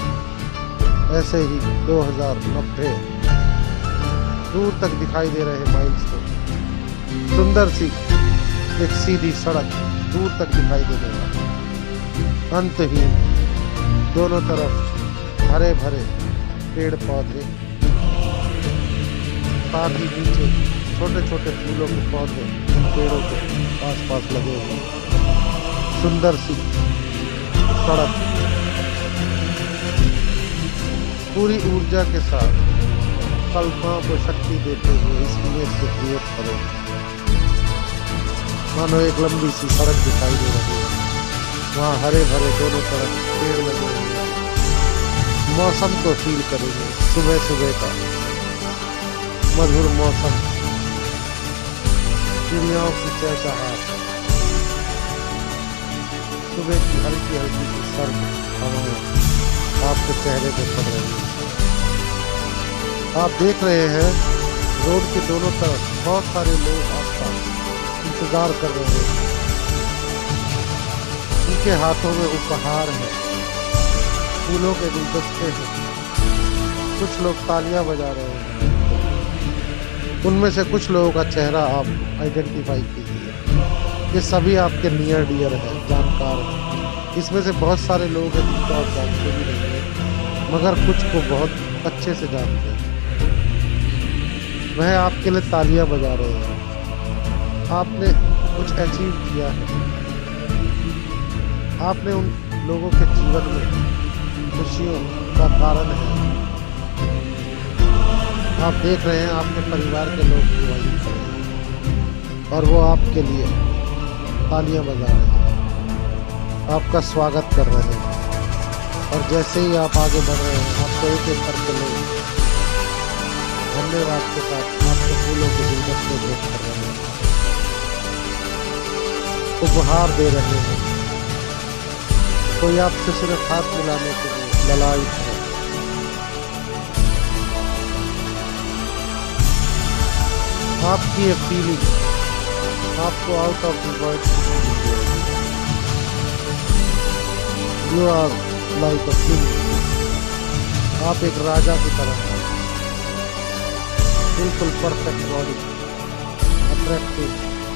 ऐसे ही 2090 दूर तक दिखाई दे रहे माइलस्टोन, सुंदर सी एक सीधी सड़क दूर तक दिखाई देने वाली, अंतहीन, दोनों तरफ हरे भरे पेड़ पौधे, साथ ही नीचे छोटे छोटे फूलों के पौधे पेड़ों के आस पास लगे हुए, सुंदर सी सड़क पूरी ऊर्जा के साथ कल्पनाओं को शक्ति देते हुए इस इमेज को क्रिएट करें। मानो एक लंबी सी सड़क दिखाई दे रही है, वहाँ हरे भरे दोनों तरफ पेड़ लगे हुए हैं। मौसम को फील करेंगे, सुबह सुबह का मधुर मौसम, चिड़ियाओं की चहचहाट, सुबह की हल्की हल्की सी सर्द हवाएं आपके चेहरे पे पड़ रही है। आप देख रहे हैं रोड के दोनों तरफ बहुत सारे लोग आपका इंतजार कर रहे हैं, उनके हाथों में उपहार है, फूलों के गुलदस्ते हैं, कुछ लोग तालियां बजा रहे हैं। उनमें से कुछ लोगों का चेहरा आप आइडेंटिफाई कीजिए, ये सभी आपके नियर डियर है, जानकार हैं। इसमें से बहुत सारे लोग हैं जिनको आप जानते भी नहीं हैं, मगर कुछ को बहुत अच्छे से जानते हैं। वह आपके लिए तालियां बजा रहे हैं। आपने कुछ अचीव किया है, आपने उन लोगों के जीवन में खुशियों का कारण है। आप देख रहे हैं आपके परिवार के लोग दिवाली कर रहे हैं और वो आपके लिए तालियां बजा रहे हैं, आपका स्वागत कर रहे हैं। और जैसे ही आप आगे बढ़ रहे हैं आपको एक एक करके लोग धन्यवाद के साथ आपके फूलों के गुलदस्ते भेंट कर रहे हैं, उपहार दे रहे हैं। कोई आपसे सिर्फ हाथ मिलाने के लिए ललायत है। आपकी ये फीलिंग आपको out of the world you are like a king. आप एक राजा की तरह हैं, बिल्कुल perfect body, attractive,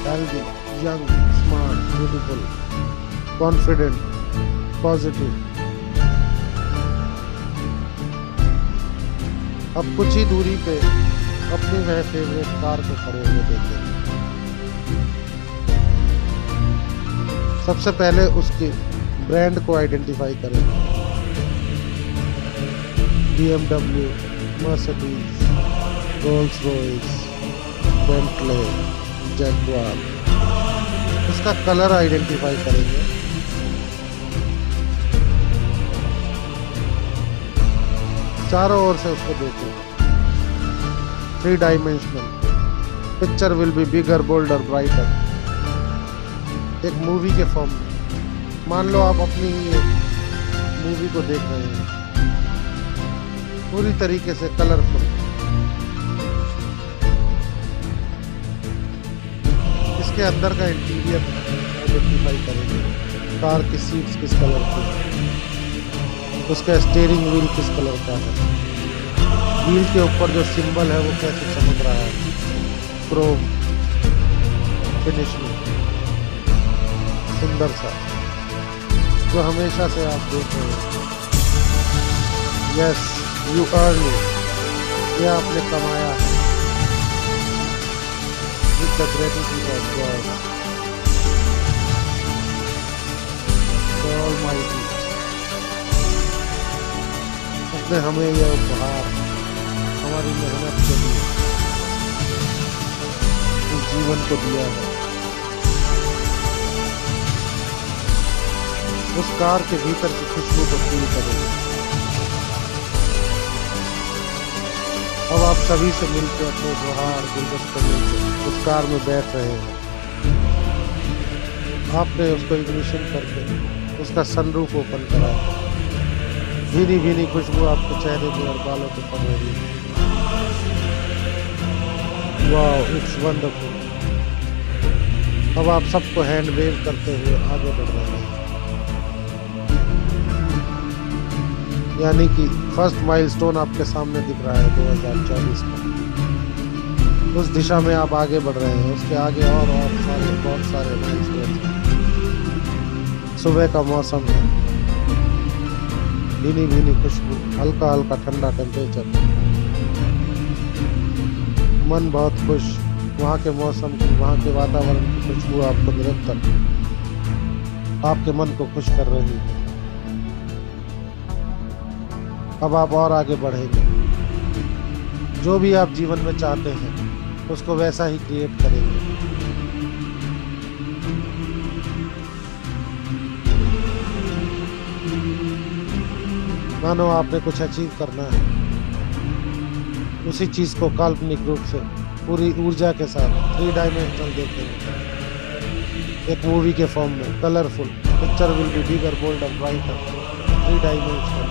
healthy, young, smart, beautiful, confident, positive. अब कुछ ही दूरी पे अपनी वह फेवरेट कार को खड़े हुए देखें। सबसे पहले उसके ब्रांड को आइडेंटिफाई करें। BMW, Mercedes, Rolls Royce, Bentley, Jaguar. उसका कलर आइडेंटिफाई करेंगे। चारों ओर से उसको देखें। 3 dimensional picture will be bigger, boulder, brighter. एक मूवी के फॉर्म में मान लो आप अपनी ही एक मूवी को देख रहे हैं, पूरी तरीके से कलरफुल। इसके अंदर का इंटीरियर आइडेंटिफाई करेंगे। कार की सीट्स किस कलर की, उसका स्टीयरिंग व्हील किस कलर का है, व्हील के ऊपर जो सिंबल है वो कैसे चमक रहा है, क्रोम फिनिशिंग सुंदर सा, जो हमेशा से आप देख रहे हैं। यस, यू अर्न इट, ये आपने कमाया है with the gratitude of God the almighty. उसने हमें यह उपहार हमारी मेहनत के लिए इस जीवन को दिया है। उस कार के भीतर की खुशबू को फील करेंगे। अब आप सभी से मिलकर अपने उपहार गुलदस्ते लेकर उस कार में बैठ रहे हैं। आपने उसको इग्निशन करके उसका सनरूफ ओपन करा है। भीनी भीनी खुशबू आपके चेहरे पे और बालों पे पड़ रही है। वाह, इट्स वंडरफुल। अब आप सबको हैंड वेव करते हुए आगे बढ़ रहे हैं, यानी कि फर्स्ट माइलस्टोन आपके सामने दिख रहा है 2024 का। उस दिशा में आप आगे बढ़ रहे हैं। उसके आगे और सारे बहुत सारे माइलस्टोन हैं। सुबह का मौसम है, भीनी भीनी खुशबू, हल्का हल्का ठंडा टेम्परेचर, मन बहुत खुश। वहाँ के मौसम की, वहाँ के वातावरण की खुशबू आपको निरंतर आपके मन को खुश कर रही है। अब आप और आगे बढ़ेंगे। जो भी आप जीवन में चाहते हैं उसको वैसा ही क्रिएट करेंगे। मानो आपने कुछ अचीव करना है, उसी चीज को काल्पनिक रूप से पूरी ऊर्जा के साथ 3 डायमेंशनल देखेंगे। एक मूवी के फॉर्म में colourful picture will be bigger, boulder, brighter. 3 dimensional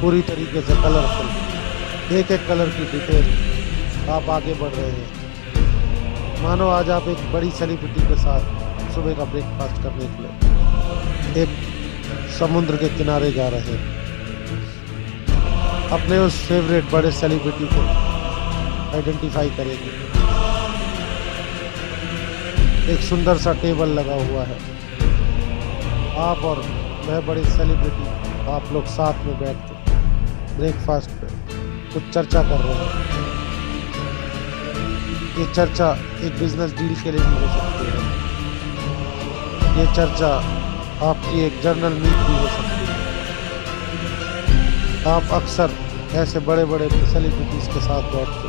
पूरी तरीके से कलरफुल, एक एक कलर की डिटेल। आप आगे बढ़ रहे हैं। मानो आज आप एक बड़ी सेलिब्रिटी के साथ सुबह का ब्रेकफास्ट करने के लिए एक समुद्र के किनारे जा रहे हैं। अपने उस फेवरेट बड़े सेलिब्रिटी को आइडेंटिफाई करेंगे। एक सुंदर सा टेबल लगा हुआ है। आप और वह बड़े सेलिब्रिटी आप लोग साथ में बैठ के ब्रेकफास्ट पे कुछ चर्चा कर रहे हैं। ये चर्चा एक बिजनेस डील के लिए भी हो सकती है। ये चर्चा आपकी एक जर्नल मीट भी हो सकती है। आप अक्सर ऐसे बड़े बड़े सेलिब्रिटीज के साथ बैठ के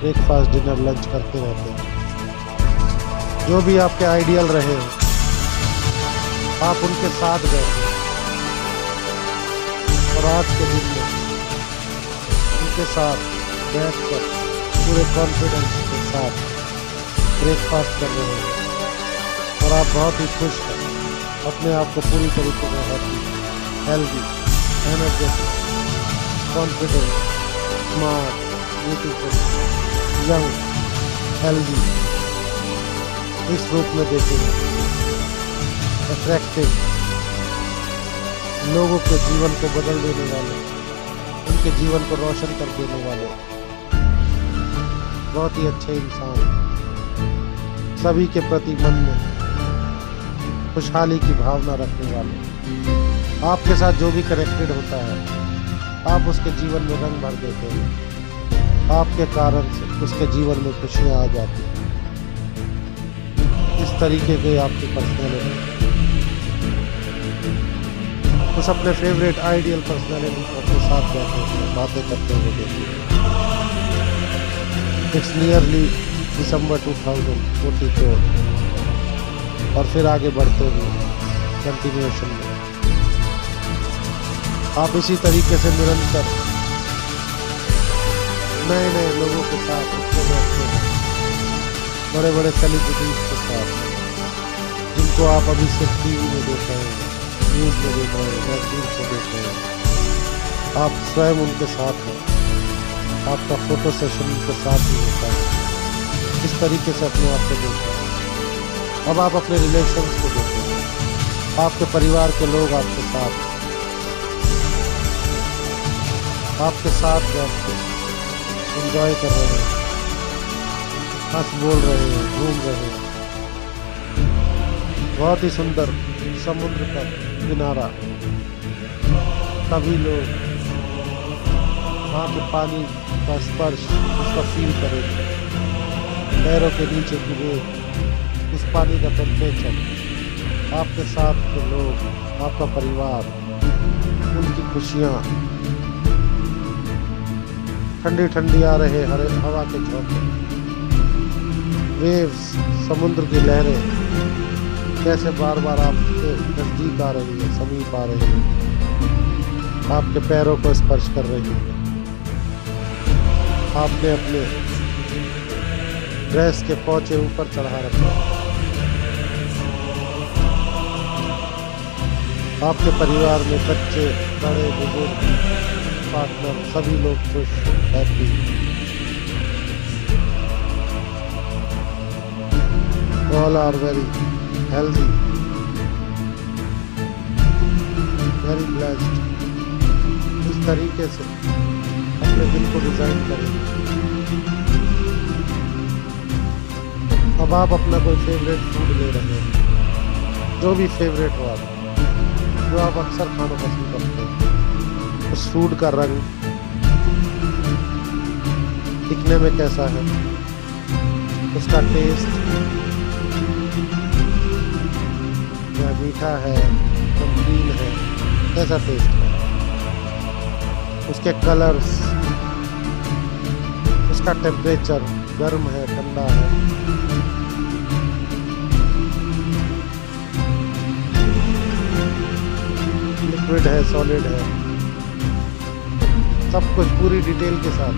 ब्रेकफास्ट डिनर लंच करते रहते हैं। जो भी आपके आइडियल रहे हो, आप उनके साथ बैठे और आज के दिन में उनके साथ बैठकर पूरे कॉन्फिडेंस के साथ ब्रेकफास्ट कर रहे हैं और आप बहुत ही खुश हैं, अपने आप को पूरी तरीके से happy, healthy, energetic, confident, smart, beautiful, young, healthy इस रूप में देखेंगे। अट्रैक्टिव, लोगों के जीवन को बदल देने वाले, उनके जीवन को रोशन कर देने वाले बहुत ही अच्छे इंसान, सभी के प्रति मन में खुशहाली की भावना रखने वाले। आपके साथ जो भी कनेक्टेड होता है, आप उसके जीवन में रंग भर देते हैं। आपके कारण से उसके जीवन में खुशियां आ जाती हैं। इस तरीके के आपकी पर्सनैलिटी, उस अपने फेवरेट आइडियल पर्सनैलिटी को अपने साथ बैठे हुए बातें करते हुए देखिए। इट्स नियरली दिसंबर 2044 और फिर आगे बढ़ते हुए कंटिन्यूएशन में आप इसी तरीके से निरंतर नए नए लोगों के साथ उठते बैठते हैं, बड़े बड़े सेलिब्रिटीज के साथ, जिनको आप अभी सिर्फ टीवी में देख रहे हैं, न्यूज में देख रहे हैं, मैगजीन में देख रहे हैं। आप स्वयं उनके साथ हैं, आपका फोटो सेशन उनके साथ ही होता है। इस तरीके से अपने आप को देखें। अब आप अपने रिलेशंस को देखें, आपके परिवार के लोग आपके साथ बैठ के एंजॉय कर रहे हैं, हंस बोल रहे हैं, घूम रहे हैं। बहुत ही सुंदर समुद्र का किनारा, सभी लोग वहाँ के पानी का स्पर्श उसका फील करेंगे, पैरों के नीचे की रेत, उस पानी का टेम्परेचर, आपके साथ के लोग, आपका परिवार, उनकी खुशियाँ, ठंडी ठंडी आ रहे हरे हवा के झोंके, वेव्स, समुद्र की लहरें कैसे बार बार आपके नजदीक आ रही है, समीप आ रही है, आपके पैरों को स्पर्श कर रही है। आपने अपने ड्रेस के पोंचे ऊपर चढ़ा रखे, आपके परिवार में बच्चे, बड़े, बुजुर्ग, पार्टनर, सभी लोग खुश, happy. All are very healthy, very blessed. इस तरीके से अपने दिल को डिजाइन करें। अब आप अपना कोई फेवरेट फूड ले रहे हैं, जो भी फेवरेट हो आप, जो आप अक्सर खाना पसंद करते हैं, उस फूड का रंग दिखने में कैसा है, उसका टेस्ट या मीठा है, नमकीन है, कैसा टेस्ट है, उसके कलर्स, उसका टेम्परेचर, गर्म है, ठंडा है, लिक्विड है, सॉलिड है, सब कुछ पूरी डिटेल के साथ।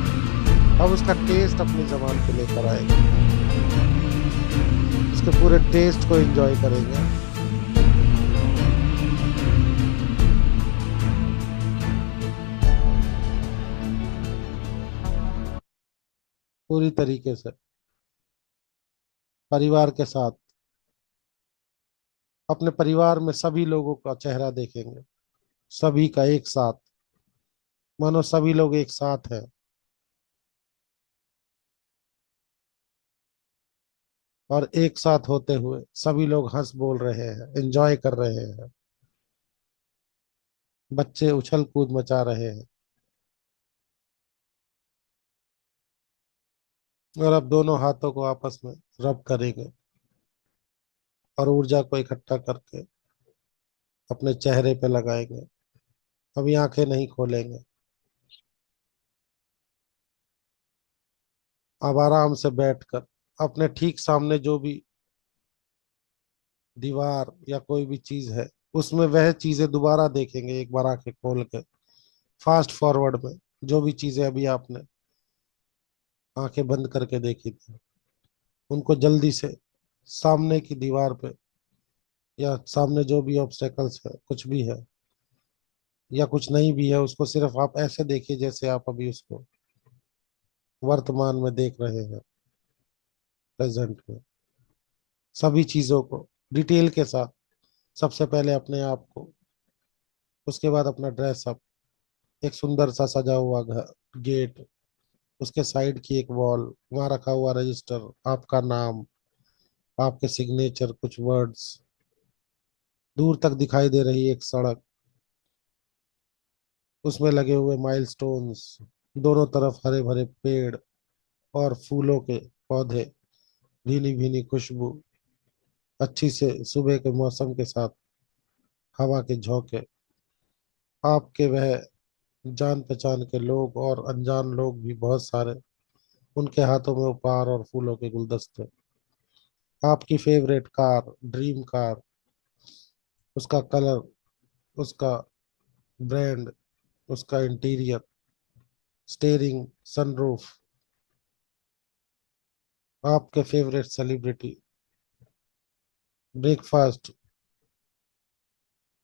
अब उसका टेस्ट अपनी जबान पे लेकर आएंगे, उसके पूरे टेस्ट को एंजॉय करेंगे। पूरी तरीके से परिवार के साथ, अपने परिवार में सभी लोगों का चेहरा देखेंगे, सभी का एक साथ, मानो सभी लोग एक साथ हैं और एक साथ होते हुए सभी लोग हंस बोल रहे हैं, एंजॉय कर रहे हैं, बच्चे उछल कूद मचा रहे हैं। और अब दोनों हाथों को आपस में रब करेंगे और ऊर्जा को इकट्ठा करके अपने चेहरे पे लगाएंगे। अभी आंखें नहीं खोलेंगे, अब आराम से बैठकर अपने ठीक सामने जो भी दीवार या कोई भी चीज है, उसमें वह चीजें दोबारा देखेंगे एक बार आंखें खोल के, फास्ट फॉरवर्ड में। जो भी चीजें अभी आपने आंखें बंद करके देखी थी, उनको जल्दी से सामने की दीवार पे, या सामने जो भी ऑब्स्टेकल्स है, कुछ भी है या कुछ नहीं भी है, उसको सिर्फ आप ऐसे देखिए जैसे आप अभी उसको वर्तमान में देख रहे हैं, प्रेजेंट में। सभी चीजों को डिटेल के साथ, सबसे पहले अपने आप को, उसके बाद अपना ड्रेस अप, एक सुंदर सा सजा हुआ घर, गेट, उसके साइड की एक वॉल, वहां रखा हुआ रजिस्टर, आपका नाम, आपके सिग्नेचर, कुछ वर्ड्स, दूर तक दिखाई दे रही एक सड़क, उसमें लगे हुए माइलस्टोन्स, दोनों तरफ हरे भरे पेड़ और फूलों के पौधे, भीनी भीनी खुशबू, अच्छी से सुबह के मौसम के साथ हवा के झोंके, आपके वह जान पहचान के लोग और अनजान लोग भी बहुत सारे, उनके हाथों में उपहार और फूलों के गुलदस्ते, आपकी फेवरेट कार, ड्रीम कार, उसका कलर, उसका ब्रांड, उसका इंटीरियर, स्टेयरिंग, सनरूफ, आपके फेवरेट सेलिब्रिटी, ब्रेकफास्ट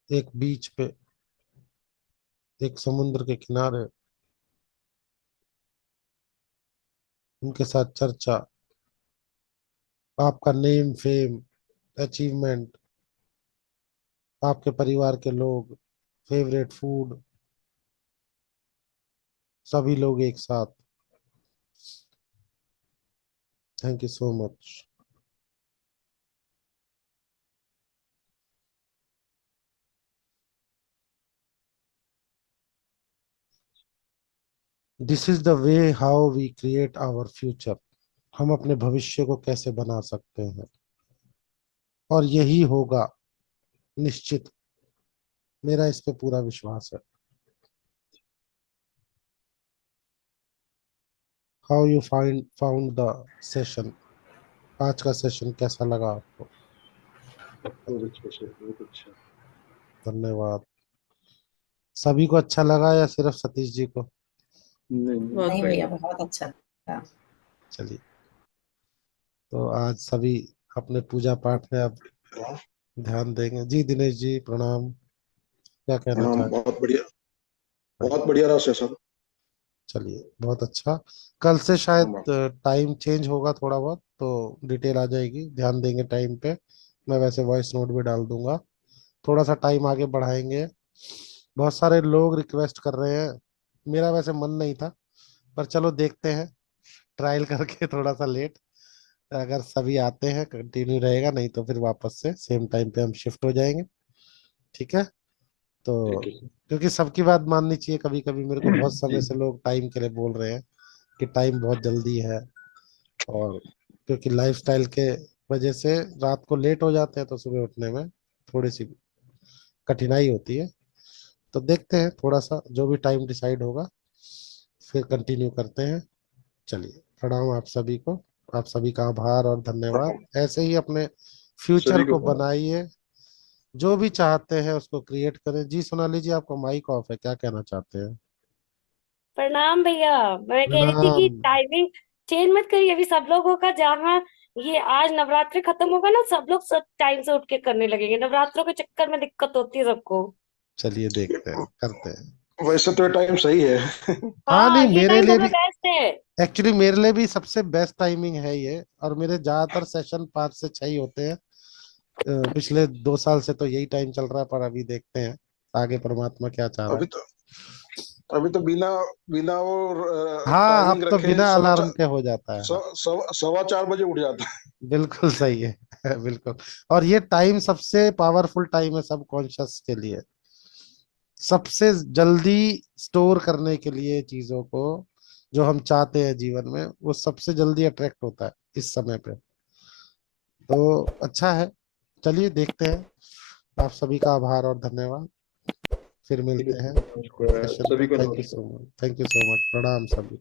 एक बीच पे, एक समुद्र के किनारे, उनके साथ चर्चा, आपका नेम, फेम, अचीवमेंट, आपके परिवार के लोग, फेवरेट फूड, सभी लोग एक साथ। Thank you so much. This is the way how we create our future. हम अपने भविष्य को कैसे बना सकते हैं, और यही होगा निश्चित, मेरा इस पे पूरा विश्वास है। How you found the session, आज का सेशन कैसा लगा आपको? बहुत अच्छा सर, बहुत अच्छा। धन्यवाद। सभी को अच्छा लगा या सिर्फ सतीश जी को? नहीं बहुत नहीं, भैया बहुत अच्छा था। चलिए, तो आज सभी अपने पूजा पाठ में अब ध्यान देंगे। जी दिनेश जी प्रणाम, क्या कहना प्रणाम। चाहते हैं? बहुत बढ़िया रहा सेशन। चलिए, बहुत अच्छा। कल से शायद हाँ, टाइम चेंज होगा थोड़ा बहुत, तो डिटेल आ जाएगी, ध्यान देंगे टाइम पे। मैं वैसे वॉइस नोट भी डाल दूंगा। थोड़ा सा टाइम आगे बढ़ाएंगे। बहुत सारे लोग रिक्वेस्ट कर रहे हैं, मेरा वैसे मन नहीं था, पर चलो देखते हैं, ट्रायल करके थोड़ा सा लेट, अगर सभी आते हैं कंटिन्यू रहेगा, नहीं तो फिर वापस से सेम टाइम पे हम शिफ्ट हो जाएंगे। ठीक है? तो ठीक है सर। क्योंकि सबकी बात माननी चाहिए, कभी कभी मेरे को बहुत समय जी। से लोग टाइम के लिए बोल रहे हैं कि टाइम बहुत जल्दी है, और क्योंकि लाइफस्टाइल के वजह से रात को लेट हो जाते हैं, तो सुबह उठने में थोड़ी सी कठिनाई होती है। तो देखते हैं, थोड़ा सा जो भी टाइम डिसाइड होगा फिर कंटिन्यू करते हैं। चलिए, प्रणाम आप सभी को, आप सभी का आभार और धन्यवाद। प्रणाम। ऐसे ही अपने फ्यूचर सभी को को प्रणाम। बनाइए, जो भी चाहते हैं उसको क्रिएट करें। जी सोनाली जी, आपका माइक ऑफ है, क्या कहना चाहते हैं? प्रणाम भैया। मैं कह रही थी प्रणाम। कि टाइमिंग चेंज मत करिए, अभी सब लोगों का जहाँ ये आज नवरात्रि खत्म होगा ना, सब लोग सब टाइम से उठ के करने लगेंगे। नवरात्रों के चक्कर में दिक्कत होती है सबको। चलिए देखते हैं, करते हैं। वैसे तो टाइम सही है। हाँ हाँ, नहीं, ये मेरे टाइम लिए सबसे भी बेस्ट है। एक्चुअली मेरे लिए भी सबसे बेस्ट टाइमिंग है ये, और मेरे ज्यादातर सेशन 5 से 6 ही होते हैं। पिछले 2 साल से तो यही टाइम चल रहा है, पर अभी देखते हैं आगे परमात्मा क्या चाह रहा अभी है। तो अभी तो बिना बिना वो हाँ, अब टाइमिंग तो रखे बिना सवा अलार्म चार के हो जाता है, हाँ। सवा 4 बजे उठ जाता है। बिल्कुल सही है। बिल्कुल। और ये टाइम सबसे पावरफुल टाइम है सब कॉन्शियस के लिए, सबसे जल्दी स्टोर करने के लिए चीजों को, जो हम चाहते हैं जीवन में, वो सबसे जल्दी अट्रैक्ट होता है इस समय पे। तो अच्छा है, चलिए देखते हैं। आप सभी का आभार और धन्यवाद, फिर ठीक है मिलते हैं सर, नमस्कार सेशन पे। सभी को थैंक यू नमस्कार। So much, thank you so much, प्रणाम सभी।